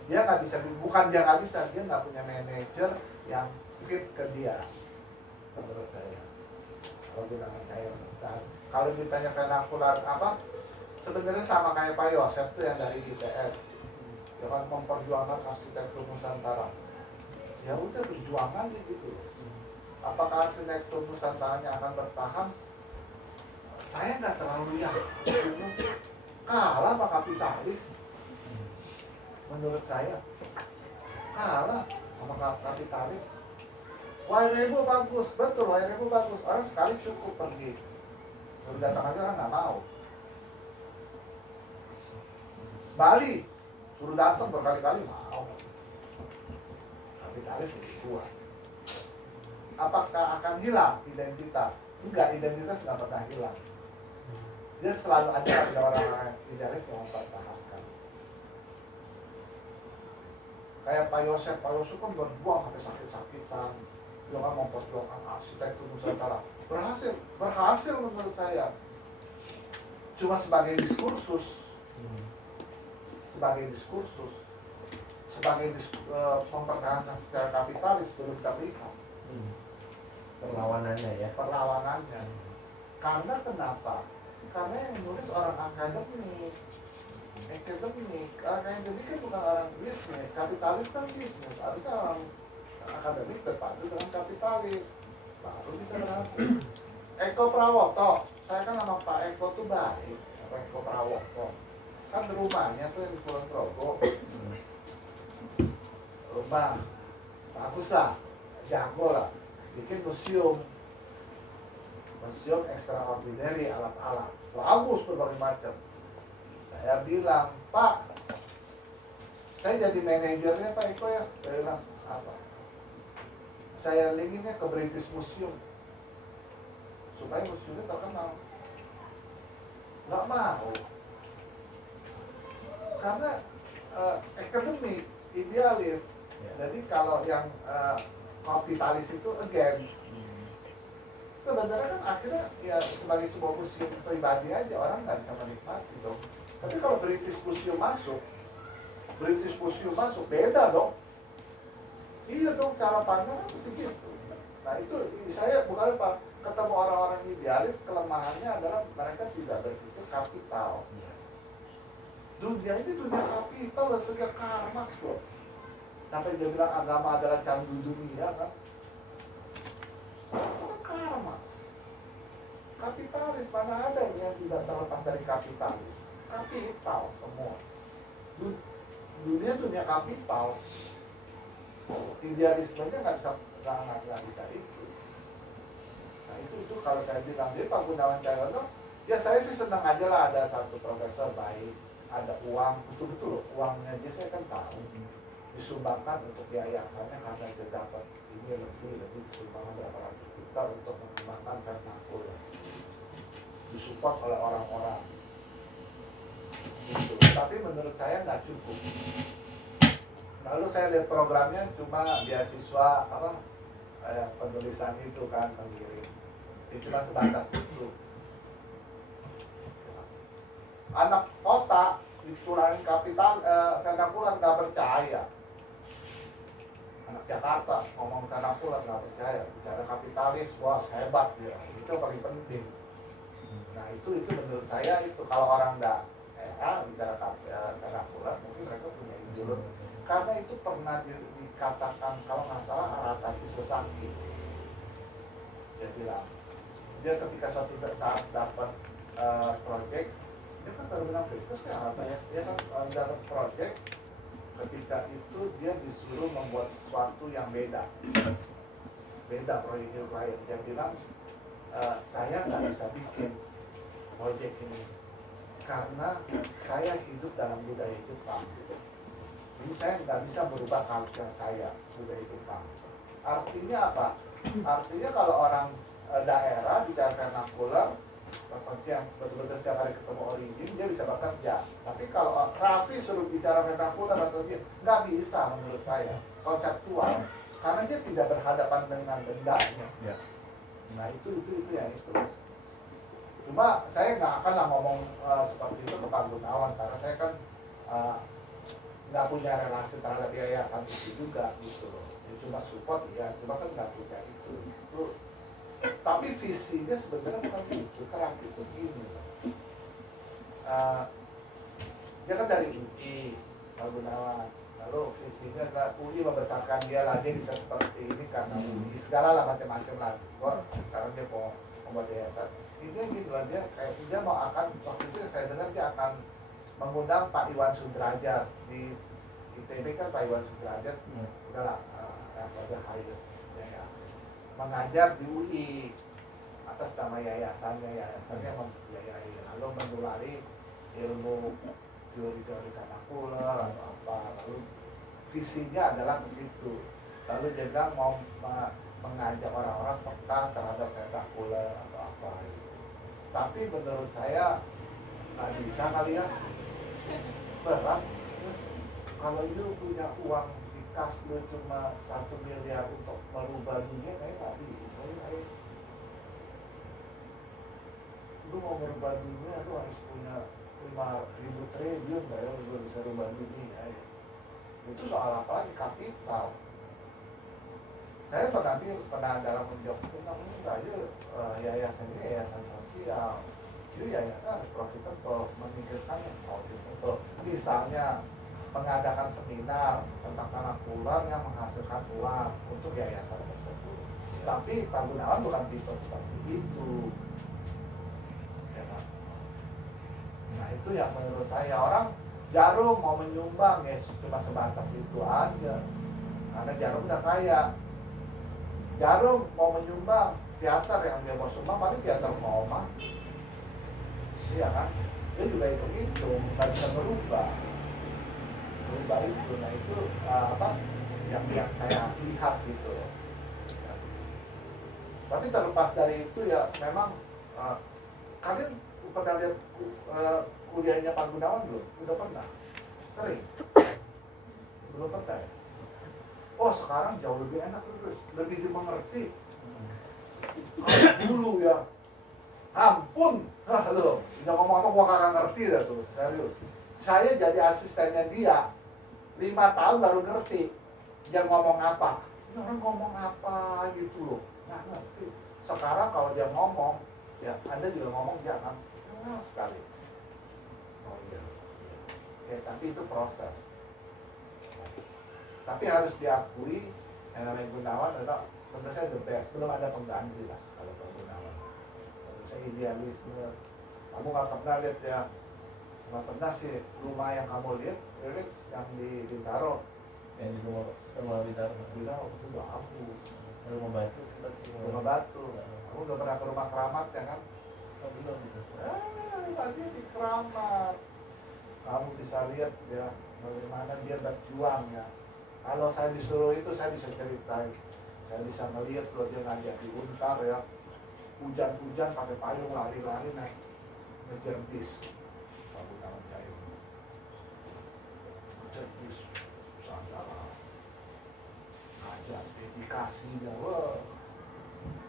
Dia nggak bisa, bukan dia nggak bisa, dia nggak punya manajer yang fit ke dia, menurut saya. Kalau Gunawan Cahyono. Kalau ditanya vernacular sebenarnya sama kayak Pak Yosef tuh yang dari ITS. Dia kan memperjuangkan arsitektur Nusantara. Ya udah perjuangan gitu. Apakah arsitektur Nusantaranya akan bertahan? Saya nggak terlalu yakin. Kalah Pak kapitalis. Menurut saya kalah sama kapitalis. Wairebo bagus, betul Wairebo bagus. Orang sekali cukup pergi. Lalu datang aja orang nggak mau. Bali suruh datang berkali-kali mau. Kapitalis lebih kuat. Apakah akan hilang identitas? Enggak, identitas nggak pernah hilang. Dia selalu ada orang-orang idealis yang mempertahankan. Kayak Pak Yosef kan berjuang sampai sakit-sakitan. Dia kan memperjuangkan arsitektur Nusantara. Berhasil menurut saya. Cuma sebagai diskursus, mempertahankan secara kapitalis belum terlihat. Perlawanannya ya. Karena kenapa? Karena yang nulis orang akademik. Akademik kan bukan orang bisnis. Kapitalis kan bisnis. Harusnya orang akademik berpadu dengan kapitalis, baru bisa berhasil. Eko Prawoto, saya kan sama Pak Eko tuh baik. Pak Eko Prawoto kan rumahnya tuh yang di Kulon Progo. Rumah bagus lah, jago lah, bikin museum. museum extraordinary alat-alat, bagus berbagai macam. Saya bilang, Pak, saya jadi manajernya Pak Eko ya. Saya bilang, apa? Saya linkinnya ke British Museum supaya museumnya terkenal. Nggak mau, karena akademik, idealis. Jadi kalau yang kapitalis itu against. Sebenarnya kan akhirnya ya sebagai sebuah museum pribadi aja, orang nggak bisa menikmati dong. Tapi kalau British Museum masuk, beda dong. Iya dong, cara pandang kan mesti gitu. Nah itu saya bukan apa, ketemu orang-orang idealis, kelemahannya adalah mereka tidak berpikir kapital. Dunia ini dunia kapital dan sejak Karl Marx loh. Sampai dia bilang agama adalah candu dunia kan. Itu kan Karl Marx. Kapitalis, mana ada yang tidak terlepas dari kapitalis. Kapital semua. Dunia kapital. Idealismenya nggak bisa itu. Nah itu kalau saya bilang dia Pak Gunawan Cahyono, ya saya sih senang aja lah ada satu profesor baik, ada uang, betul-betul loh, uangnya dia saya kan tahu disumbangkan untuk yayasannya karena dia dapat ini lebih disumbangkan berapa ratus juta untuk mengembangkan vernakular, disupport oleh orang-orang gitu. Tapi menurut saya nggak cukup. Lalu saya lihat programnya cuma beasiswa penulisan itu kan, mengirim. Itu cuma sebatas itu. Anak kota ditularin kapital vernakular nggak percaya. Anak Jakarta ngomong vernakular nggak percaya. Bicara kapitalis, bos hebat dia. Itu paling penting. Nah itu menurut saya itu kalau orang nggak bicara vernakular mungkin mereka punya ideologi. Karena itu pernah dikatakan kalau nggak salah Arataki Sosaki. Dia bilang, dia ketika suatu saat dapat project, dia kan baru bilang bisnis ya, dia kan dapat project, ketika itu dia disuruh membuat sesuatu yang beda proyeknya klien. Dia bilang, saya nggak bisa bikin project ini karena saya hidup dalam budaya Jepang. Jadi saya nggak bisa berubah culture saya, budaya Jepang. Artinya apa? Artinya kalau orang daerah bicara vernakular, yang betul-betul tiap hari ketemu origin, dia bisa bekerja. Tapi kalau Raffi suruh bicara vernakular atau dia nggak bisa menurut saya, konseptual, karena dia tidak berhadapan dengan bendanya. Ya. Nah itu ya itu. Cuma saya nggak akan lah ngomong seperti itu ke Pak Gunawan, karena saya kan nggak punya relasi terhadap yayasan itu juga gitu loh. Ya, cuma support ya, cuma kan nggak punya itu. Tapi visinya sebenarnya bukan itu. Kerak itu gini loh. Dia kan dari UI, Pak Gunawan. Lalu visinya adalah UI membesarkan dia lah, dia bisa seperti ini karena UI segala lah macam-macam lah. Sekarang dia mau membuat yayasan. Ini gitu lah, dia mau akan, waktu itu saya dengar dia akan mengundang Pak Iwan Sudrajat di ITB kan. Pak Iwan Sudrajat udahlah yang ada highest ya, mengajar di UI atas nama yayasannya membiayai, lalu menulari ilmu teori-teori vernakular atau apa, lalu visinya adalah ke situ. Lalu dia bilang mau mengajak orang-orang peka terhadap vernakular atau apa gitu. Tapi menurut saya nggak bisa kali ya, berat. Kalau lu punya uang di kas lu cuma 1 miliar untuk merubah dunia, kayak nggak bisa ya. Lu mau merubah dunia, lu harus punya 5.000 triliun baru lu bisa rubah dunia ya. Itu soal apa lagi? Kapital. Saya pernah dalam menjawab itu namanya yayasan ini yayasan sosial. Itu yayasan harus profitable, memikirkan yang profitable. Misalnya mengadakan seminar tentang vernakular yang menghasilkan uang untuk yayasan tersebut. Tapi Pak Gunawan bukan tipe seperti itu. Ya, Pak. Nah itu yang menurut saya, orang Jarum mau menyumbang ya cuma sebatas itu aja. Karena Jarum udah kaya. Jarum mau menyumbang teater yang dia mau sumbang paling teater koma, iya kan? Dia juga hitung-hitung, nggak bisa berubah itu. Nah itu yang saya lihat gitu. Tapi terlepas dari itu ya memang kalian pernah lihat kuliahnya Pak Gunawan belum? Udah pernah? Sering? Belum pernah ya? Oh sekarang jauh lebih enak, lebih dimengerti. Dulu ya, ampun, loh, udah ngomong apa gua kagak ngerti dah tuh, serius. Saya jadi asistennya dia, 5 tahun baru ngerti dia ngomong apa. Ini orang ngomong apa gitu loh, nggak ngerti. Sekarang kalau dia ngomong, ya Anda juga ngomong dia akan kenal sekali. Oh iya, ya tapi itu proses. Tapi harus diakui yang namanya Gunawan adalah menurut saya the best, belum ada pengganti lah kalau Pak Gunawan. Menurut saya idealisme, kamu nggak pernah lihat ya, nggak pernah sih rumah yang kamu lihat, yang di Bintaro, yang di rumah Bintaro itu bagus, rumah batu sih rumah batu. Kamu udah pernah ke rumah Keramat ya kan? belum gitu. Dia di Keramat, kamu bisa lihat ya bagaimana dia berjuang ya. Kalau saya disuruh itu saya bisa ceritain, saya bisa melihat kalau dia ngajar di Untar ya, hujan-hujan pakai payung lari-lari naik ngejar bis, Pak Gunawan Cahyok, ngejar bis, sandalah, ngajar dedikasinya, wah,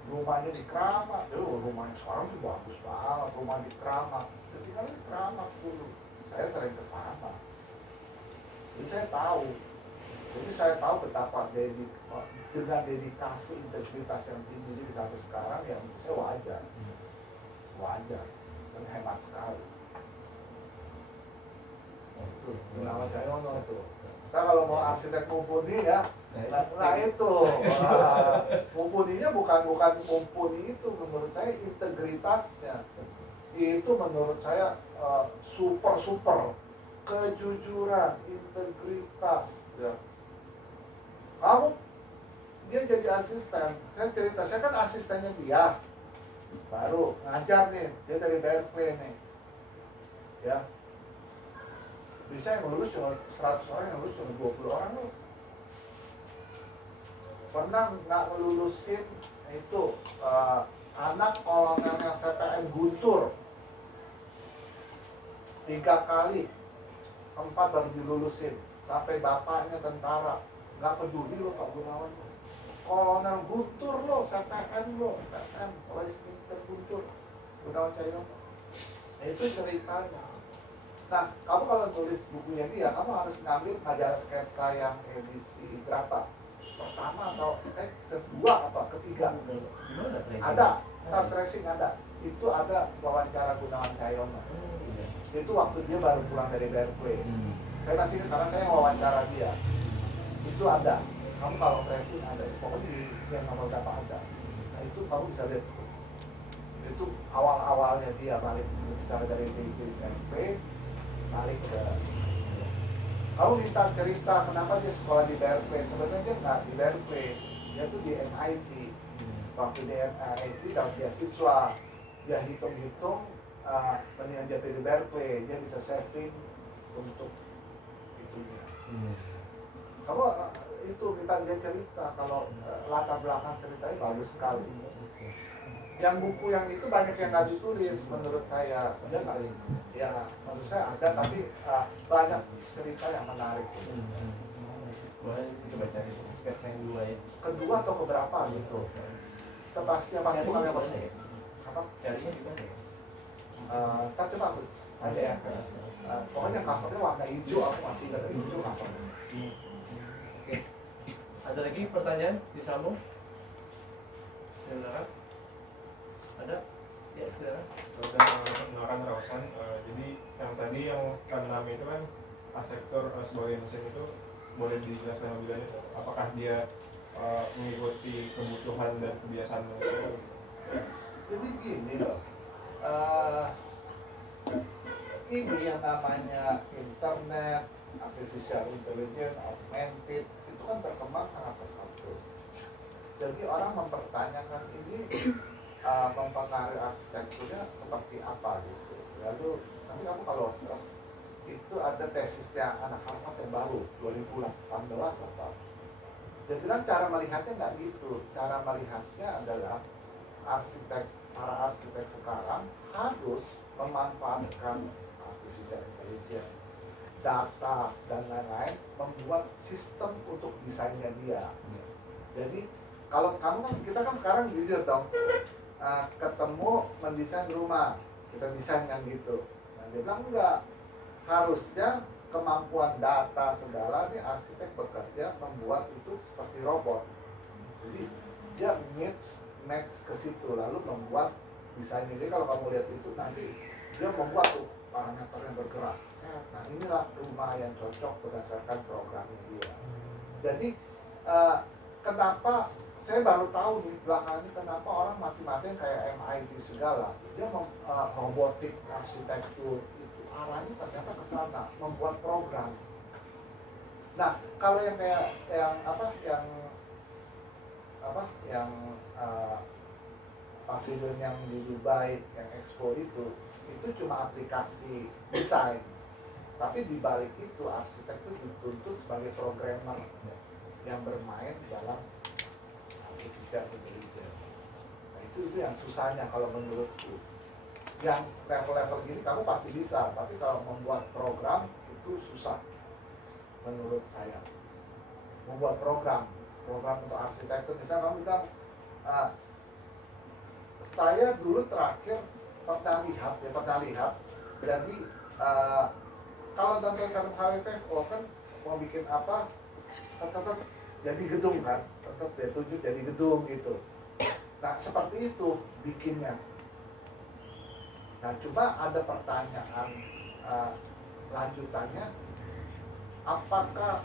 rumahnya di Keramat, rumahnya sekarang tuh bagus banget, rumah di Keramat, ketika di Keramat dulu, saya sering kesana, jadi saya tahu. Jadi saya tahu betapa dengan dedikasi integritas yang tinggi ini sampai sekarang ya menurut saya wajar dan hebat sekali. Itu Gunawan Cahyok itu. Kita kalau mau arsitek mumpuni ya, nah itu mumpuninya bukan mumpuni itu, menurut saya integritasnya itu menurut saya super kejujuran, integritas ya. Dia jadi asisten, saya kan asistennya dia, baru ngajar nih, dia dari Berkeley nih, ya, bisa yang lulus cuma 100 orang, yang lulus cuma 20 orang loh. Pernah nggak ngelulusin itu anak kolonelnya CPM Guntur 3 kali, 4 baru dilulusin, sampai bapaknya tentara. Nggak peduli lo Pak Gunawan, Kolonel Guntur lo, CPM lo, CPM, Westminster Guntur, Gunawan Cahyok. Itu ceritanya. Nah, kamu kalau tulis bukunya dia, kamu harus ngambil majalah sketsa yang edisi berapa? Pertama atau kedua apa? Ketiga? Ada, tracing ada. Itu ada wawancara Gunawan Cahyok. Itu waktu dia baru pulang dari Berkeley. Saya masih ingat karena saya wawancara dia. Itu ada, kamu kalau tracing ada, pokoknya yang nomor berapa ada. Nah itu kamu bisa lihat itu awal-awalnya dia balik secara dari basic MP balik ke kamu minta cerita kenapa dia sekolah di Berkeley. Sebenarnya dia nggak di Berkeley, dia tuh di MIT. Waktu di MIT dapat beasiswa, dia hitung-hitung mendingan dia di Berkeley, dia bisa saving untuk itunya. Kamu itu kita dia cerita kalau latar belakang ceritanya bagus sekali. Yang buku yang itu banyak yang nggak ditulis menurut saya. Dia nggak, ya menurut saya ada tapi banyak cerita yang menarik. Boleh coba cari sketsa yang 2 ya. Kedua atau keberapa gitu. Pasti bukan yang pasti. Apa? Carinya di mana ya? Tapi coba aku ada ya. Pokoknya covernya warna hijau, aku masih ingat hijau covernya. Oke. Ada lagi pertanyaan disambung? Silakan. Ada? Ya, silakan. Menggunakan Rausan, jadi yang tadi yang keenam itu kan arsitektur sebagai mesin itu boleh dijelaskan lebih lanjut, apakah dia mengikuti kebutuhan dan kebiasaan manusia? Jadi gini loh, ini yang namanya internet, artificial intelligence, augmented, itu kan berkembang sangat pesat tuh. Jadi orang mempertanyakan ini mempengaruhi arsitekturnya seperti apa gitu. Lalu nanti kamu kalau itu ada tesisnya anak Harvard yang baru 2018 apa. Dia bilang cara melihatnya nggak gitu. Cara melihatnya adalah para arsitek sekarang harus memanfaatkan artificial intelligence, data dan lain-lain, membuat sistem untuk desainnya dia. Jadi kalau kita kan sekarang jujur dong, ketemu mendesain rumah, kita desain kan gitu. Nah, dia bilang enggak, harusnya kemampuan data segala nih arsitek bekerja membuat itu seperti robot. Jadi dia match ke situ lalu membuat desainnya. Jadi kalau kamu lihat itu nanti dia membuat tuh parameter yang bergerak. Nah inilah rumah yang cocok berdasarkan programnya dia. Jadi kenapa saya baru tahu nih belakangan ini kenapa orang mati-matian kayak MIT segala. Dia robotik arsitektur itu arahnya ternyata ke sana membuat program. Nah kalau yang kayak yang pavilion yang di Dubai yang Expo itu cuma aplikasi desain. Tapi di balik itu arsitek itu dituntut sebagai programmer yang bermain dalam artificial intelligence. Nah itu yang susahnya kalau menurutku. Yang level-level gini kamu pasti bisa, tapi kalau membuat program itu susah menurut saya. Membuat program untuk arsitektur, misalnya kamu bilang saya dulu terakhir pernah lihat jadi kalau dalam program HWPO kan mau bikin apa tetap jadi gedung kan, tetap dia tunjuk jadi gedung gitu. Nah seperti itu bikinnya. Nah cuma ada pertanyaan lanjutannya, apakah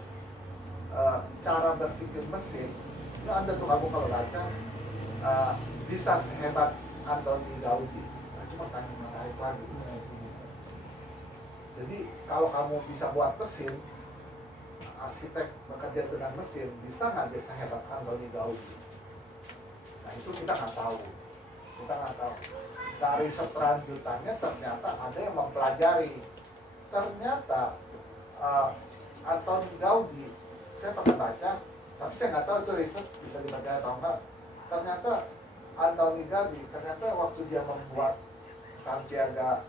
cara berpikir mesin itu ada tuh kamu kalau baca bisa sehebat Antoni Gaudi. Nah cuma tanya menarik lagi. Jadi kalau kamu bisa buat mesin, arsitek bekerja dengan mesin, bisa nggak dia sehebat Antoni Gaudi? Nah itu kita nggak tahu. Dari riset lanjutannya ternyata ada yang mempelajari. Ternyata Antoni Gaudi, saya pernah baca, tapi saya nggak tahu itu riset bisa dibaca atau enggak. Ternyata Antoni Gaudi, ternyata waktu dia membuat Santiago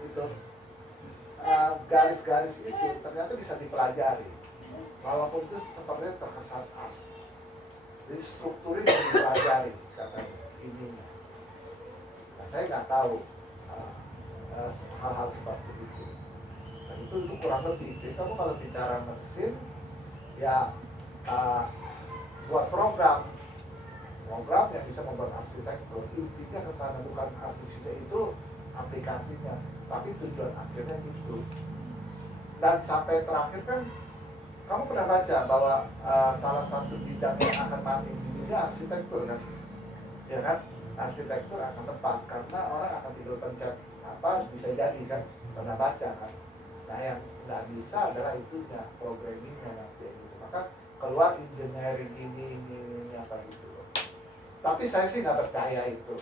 itu garis-garis itu ternyata bisa dipelajari, walaupun itu sepertinya terkesan art. Jadi strukturnya bisa dipelajari katanya ininya. Nah, saya nggak tahu hal-hal seperti itu. Nah, itu kurang lebih. Jadi kamu kalau bicara mesin, ya buat program yang bisa membuat arsitektur, intinya ke sana, bukan artificial itu aplikasinya, tapi tujuan akhirnya itu. Dan sampai terakhir kan kamu pernah baca bahwa salah satu bidang yang akan mati di dunia arsitektur kan, ya kan? Arsitektur akan lepas karena orang akan tinggal pencet apa bisa jadi kan, pernah baca kan. Nah yang nggak bisa adalah itunya, programmingnya nanti gitu. Maka keluar engineering ini apa gitu. Tapi saya sih nggak percaya itu.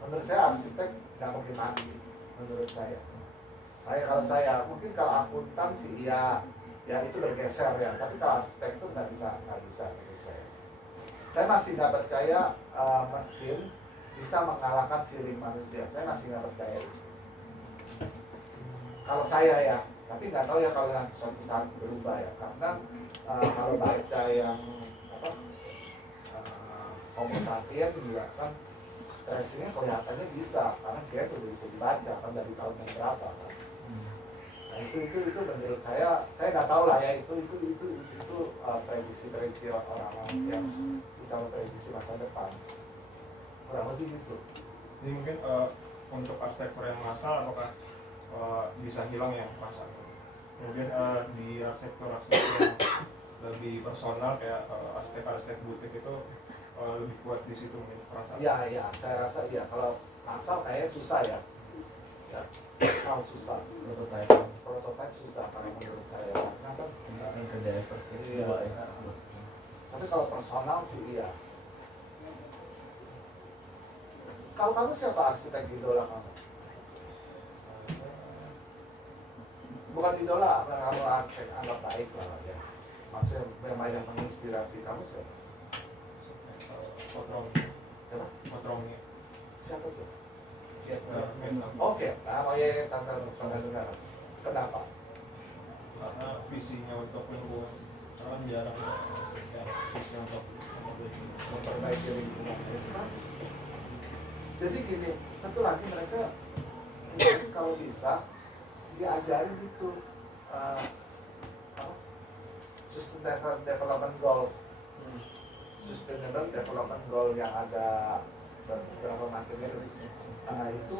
Menurut saya arsitek nggak mungkin mati. Menurut saya kalau saya mungkin kalau akuntan sih ya itu bergeser ya. Tapi kalau arsitektur nggak bisa menurut saya. Saya masih nggak percaya mesin bisa mengalahkan feeling manusia. Saya masih nggak percaya itu. Kalau saya ya, tapi nggak tahu ya kalau nanti suatu saat berubah ya. Karena kalau baca yang Homo sapiens juga kan tracingnya kelihatannya bisa, karena dia sudah bisa dibaca kan dari tahun yang berapa kan. Nah itu menurut saya nggak tahu lah ya itu prediksi orang-orang yang bisa memprediksi masa depan. Kurang lebih gitu. Jadi mungkin untuk arsitektur yang massal apakah bisa hilang yang massal? Kemudian di arsitektur yang lebih personal kayak arsitek butik itu lebih kuat di situ mungkin perasaan. Iya, saya rasa iya. Kalau massal kayaknya susah ya. Ya, massal susah. Prototype susah kalau menurut saya. Kenapa? Kerja versi Iya. Tapi kalau personal sih iya. Kalau kamu siapa arsitek idola kamu? Bukan idola, kamu arsitek anggap baik lah ya. Maksudnya yang banyak menginspirasi kamu siapa? Motrong, Siapa? motrongnya. Siapa tuh? Vietnam. Oh Vietnam, oh iya, tanggal negara. Kenapa? Karena visinya untuk lingkungan sih. Karena kan jarang ya, visinya untuk Memperbaiki lingkungan. Jadi gini, satu lagi mereka kalau bisa diajarin itu Sustainable Development Goals, Sustainable Development Goal yang ada beberapa macam itu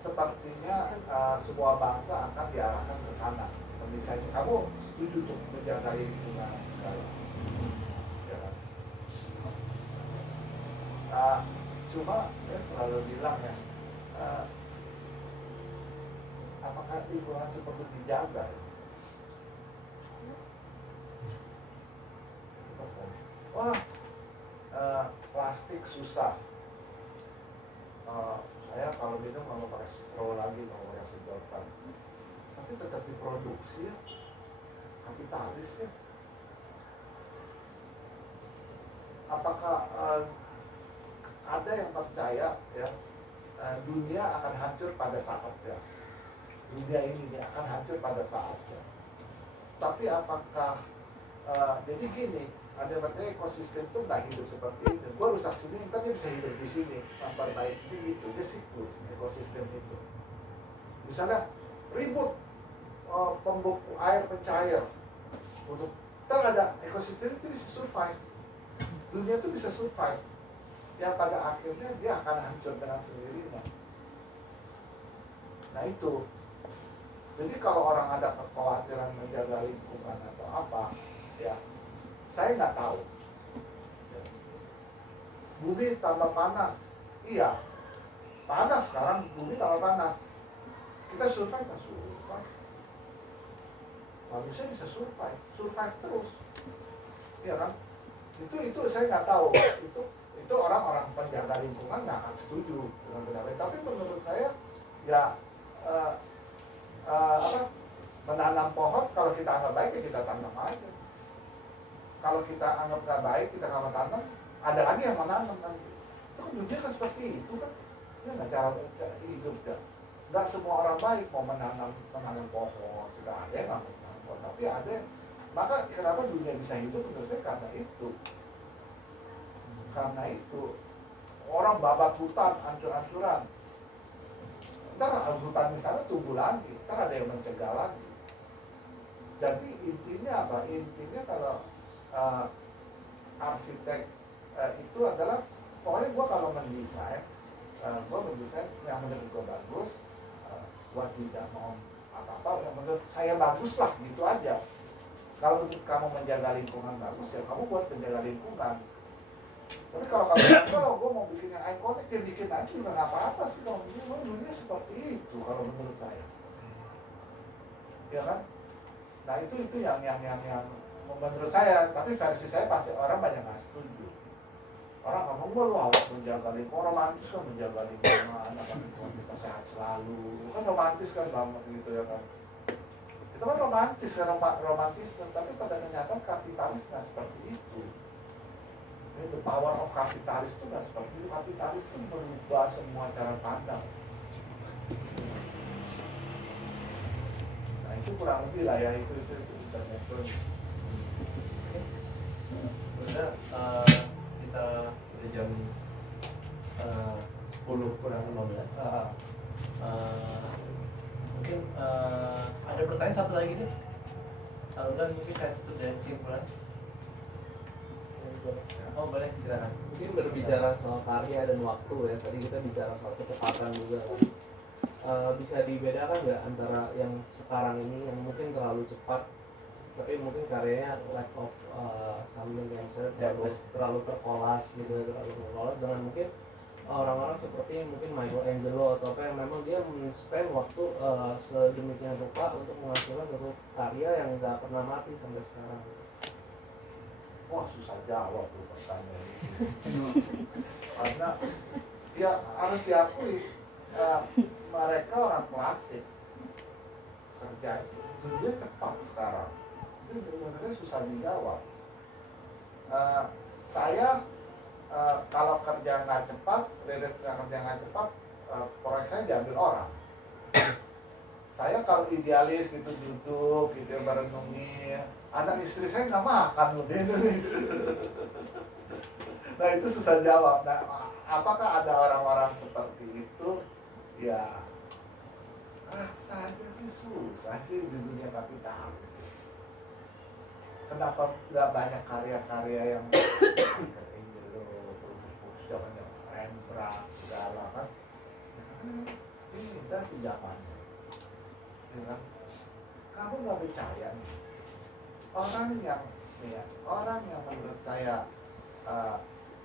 sepertinya semua bangsa akan diarahkan ke sana. Misalnya kamu setuju untuk menjaga lingkungan segala, ya kan? Cuma saya selalu bilang ya, apakah lingkungan itu perlu dijaga? Wah, plastik susah. Saya kalau minum nggak mau pakai straw lagi, nggak mau pakai sedotan. Tapi tetap diproduksi ya, kapitalis ya. Apakah ada yang percaya ya dunia akan hancur pada saatnya? Dunia ini akan hancur pada saatnya. Tapi apakah jadi gini, ada yang percaya ekosistem itu nggak hidup seperti itu. Gua rusak sini, kan dia bisa hidup di sini. Memperbaiki gitu, dia siklus ekosistem itu. Misalnya ribut pembekuan air pencair untuk ada ekosistem itu bisa survive. Dunia itu bisa survive. Ya pada akhirnya dia akan hancur dengan sendirinya. Nah itu. Jadi kalau orang ada kekhawatiran menjaga lingkungan atau apa, ya saya nggak tahu. Ya. Bumi tambah panas, iya. Panas sekarang, bumi tambah panas. Kita survive nggak survive? Manusia bisa survive terus, iya kan? Itu saya nggak tahu. Itu orang-orang penjaga lingkungan nggak akan setuju dengan pendapat. Tapi menurut saya, ya menanam pohon kalau kita anggap baik ya kita tanam aja. Kalau kita anggap nggak baik kita nggak tanam, ada lagi yang menanam nanti. Itu kan dunia kan seperti itu kan, ya nggak cara hidup ya. Nggak semua orang baik mau menanam pohon, sudah ada yang nggak mau menanam pohon, tapi ada yang, maka kenapa dunia bisa hidup menurut saya karena itu. Karena itu orang babat hutan, hancur-hancuran. Ntar hutan di sana tumbuh lagi, ntar ada yang mencegah lagi. Jadi intinya apa? Intinya kalau arsitek itu adalah pokoknya gua kalau mendesain, gua mendesain yang menurut gua bagus, gua tidak mau apa-apa yang menurut saya bagus lah, gitu aja. Kalau untuk kamu menjaga lingkungan bagus ya kamu buat penjaga lingkungan. Tapi kalau kamu bilang, gue mau bikin yang ikonik, ya bikin aja juga nggak apa-apa sih. Kalau dunia seperti itu kalau menurut saya, ya kan? Nah itu yang menurut saya. Tapi versi saya pasti orang banyak nggak setuju. Orang ngomong lu harus menjaga lingkungan, romantis kan menjaga lingkungan, agar lingkungan kita sehat selalu. Kan romantis kan banget gitu ya kan? Itu kan romantis, tapi pada kenyataan kapitalis nggak seperti itu. The power of kapitalis itu nggak seperti itu. Kapitalis itu merubah semua cara pandang. Nah itu kurang lebih lah ya, itu intermezzo. Udah kita udah jam 10 kurang 15. Mungkin ada pertanyaan satu lagi deh. Kalau enggak mungkin saya tutup dari kesimpulan. Oh boleh, silakan. Mungkin berbicara soal karya dan waktu ya. Tadi kita bicara soal kecepatan juga kan. Bisa dibedakan nggak antara yang sekarang ini yang mungkin terlalu cepat, tapi mungkin karyanya lack of something yang terlalu terkolas gitu, dengan mungkin orang-orang seperti mungkin Michelangelo atau apa yang memang dia men-spend waktu sedemikian rupa untuk menghasilkan satu karya yang nggak pernah mati sampai sekarang. Wah susah jawab tuh pertanyaan itu. Karena dia harus diakui mereka orang klasik kerja itu dia cepat sekarang itu sebenarnya susah dijawab. Saya kalau kerja nggak cepat, kerja nggak cepat, proyek saya diambil orang. Saya kalau idealis gitu duduk gitu merenungi, anak istri saya nggak makan loh gitu. Nah itu susah jawab. Nah, apakah ada orang-orang seperti itu? Ya rasanya sih susah sih di dunia kapitalis. Kenapa nggak banyak karya-karya yang Michelangelo, zamannya Rembrandt segala kan? Ini kita sejamannya. Ya kan? Kamu nggak percaya nih orang yang menurut saya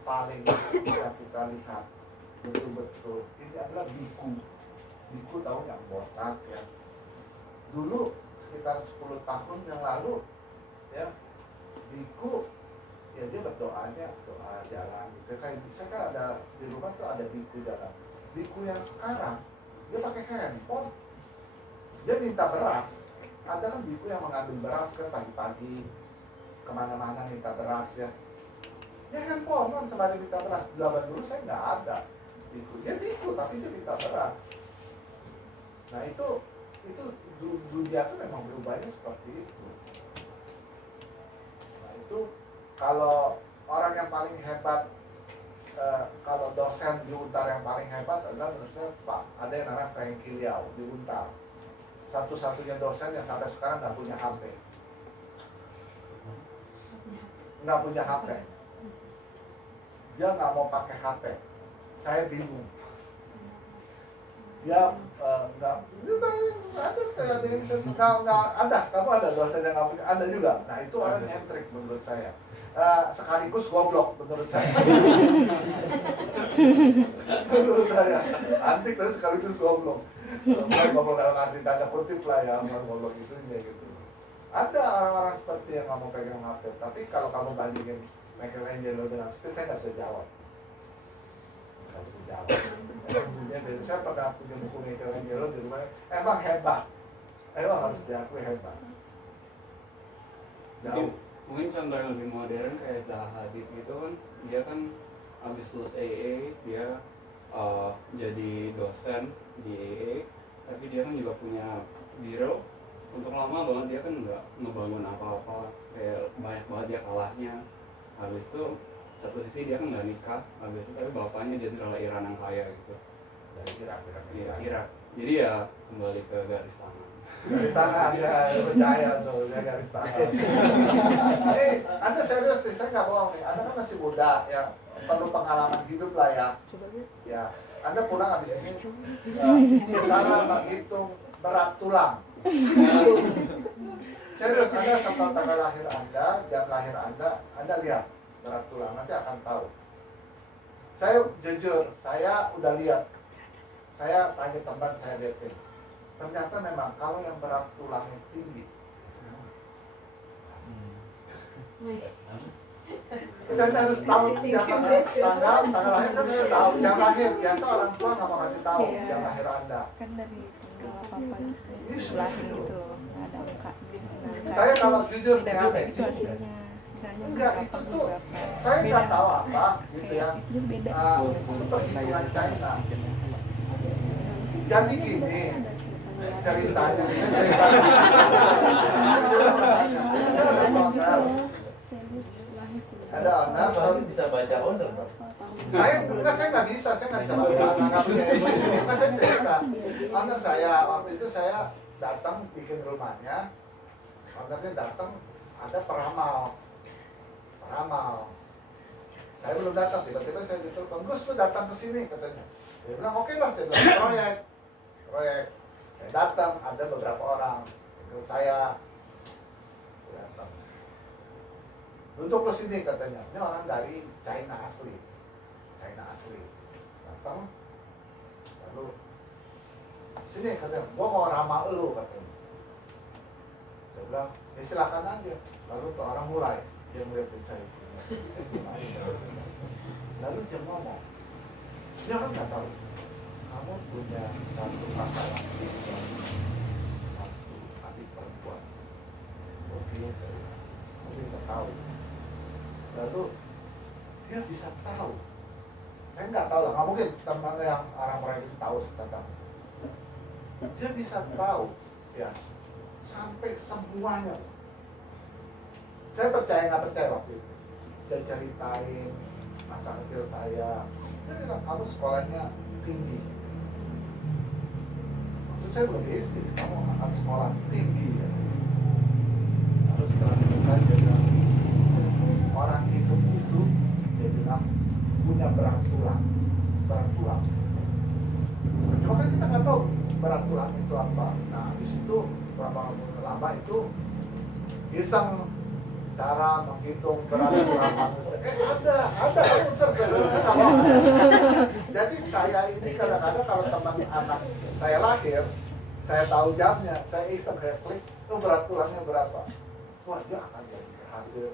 paling bisa kita lihat betul-betul ini adalah biku tahu yang botak ya. Dulu sekitar 10 tahun yang lalu ya biku ya dia berdoanya doa jalan gitu kayak bisa kan ada di rumah tuh ada biku jalan. Biku yang sekarang dia pakai handphone, dia minta beras. Ada kan biku yang mengambil beras kan pagi-pagi kemana-mana minta beras ya. Ya handphone kan sembari minta beras. Zaman dulu saya nggak ada biku. Dia biku tapi dia minta beras. Nah itu dunia tuh memang berubahnya seperti itu. Nah itu kalau orang yang paling hebat, kalau dosen di Untar yang paling hebat adalah menurut saya Pak, ada yang namanya Frankie Liao di Untar. Satu-satunya dosen yang sampai sekarang nggak punya HP. Nggak punya HP. Dia nggak mau pakai HP. Saya bingung. Dia nggak ada. Kamu ada dosen yang nggak punya? Ada juga. Nah itu orang nyentrik menurut saya. Sekaligus goblok menurut saya. Menurut saya antik tapi sekaligus goblok. Goblok dalam arti tanda kutip lah ya, goblok itunya gitu. Ada orang-orang seperti yang nggak mau pegang HP. Tapi kalau kamu bandingin Michelangelo dengan Speed, saya nggak bisa jawab. Nggak bisa jawab. Saya pernah punya buku Michelangelo di rumah. Emang hebat. Emang harus diakui hebat. Jauh. Mungkin contoh yang lebih modern kayak Zaha Hadid gitu kan, dia kan habis lulus AA, dia jadi dosen di AA, tapi dia kan juga punya biro. Untuk lama banget dia kan nggak ngebangun apa-apa, kayak banyak banget dia kalahnya. Habis itu satu sisi dia kan nggak nikah, habis itu tapi bapaknya jenderal Iran yang kaya gitu. Dari Irak. Iya, Irak. Jadi ya kembali ke garis tangan. Garis tangan ya, percaya tuh, ya garis tangan. Anda serius nih, saya nggak bohong nih. Anda kan masih muda ya, perlu pengalaman hidup lah ya. Ya, Anda pulang habis ini, cara menghitung berat tulang. Serius, Anda sampai tanggal lahir Anda, jam lahir Anda lihat berat tulang, nanti akan tahu. Saya jujur, saya udah lihat. Saya tanya teman, saya lihatin. Ternyata memang kalau yang berat tulangnya tinggi, dan harus tahu tanggal lahir kan udah tahu jam lahir. Biasa orang tua nggak mau kasih tahu jam lahir Anda. Kan dari tanggal apa gitu, lahir gitu, nggak ada angka. Saya kalau jujur Tidak ya, ada itu hasilnya. Misalnya enggak itu tuh saya nggak tahu apa gitu ya. Itu beda. Itu perhitungan China. Jadi gini ceritanya, ada owner, Kalau bisa baca owner, Pak. saya nggak bisa baca, nggak punya ilmu. Saya cerita, owner saya waktu itu saya datang bikin rumahnya, ownernya datang ada peramal, saya belum datang, tiba-tiba saya ditelepon, Gus lu datang ke sini katanya. Dia bilang oke lah, saya bilang proyek. Saya datang, ada beberapa orang, itu saya datang. Untuk ke sini katanya, ini orang dari China asli. Datang, lalu sini katanya, gua mau ramal lu katanya. Saya bilang, ya silakan aja. Lalu tuh orang mulai, dia ngeliatin saya. Lalu dia ngomong, Dia kan nggak tahu. Kamu punya satu kakak laki, satu adik perempuan. Oke, saya bisa tahu. Lalu dia bisa tahu. Saya nggak tahu lah, nggak mungkin teman yang orang-orang itu tahu tentang. Dia bisa tahu, ya, sampai semuanya. Saya percaya nggak percaya waktu itu. Dia ceritain masa kecil saya. Dia bilang kamu sekolahnya tinggi. Waktu saya belum SD, kamu akan sekolah tinggi. Ya. Lalu setelah selesai dia bilang, orang hidup itu dia bilang punya berat tulang. Cuma kan kita nggak tahu berat tulang itu apa. Nah, habis itu berapa lama itu iseng cara menghitung berat tulang manusia. Ada unsur Jadi saya ini kadang-kadang kalau teman anak saya lahir, saya tahu jamnya, saya iseng kayak klik, berat tulangnya berapa. Wah, dia akan jadi berhasil.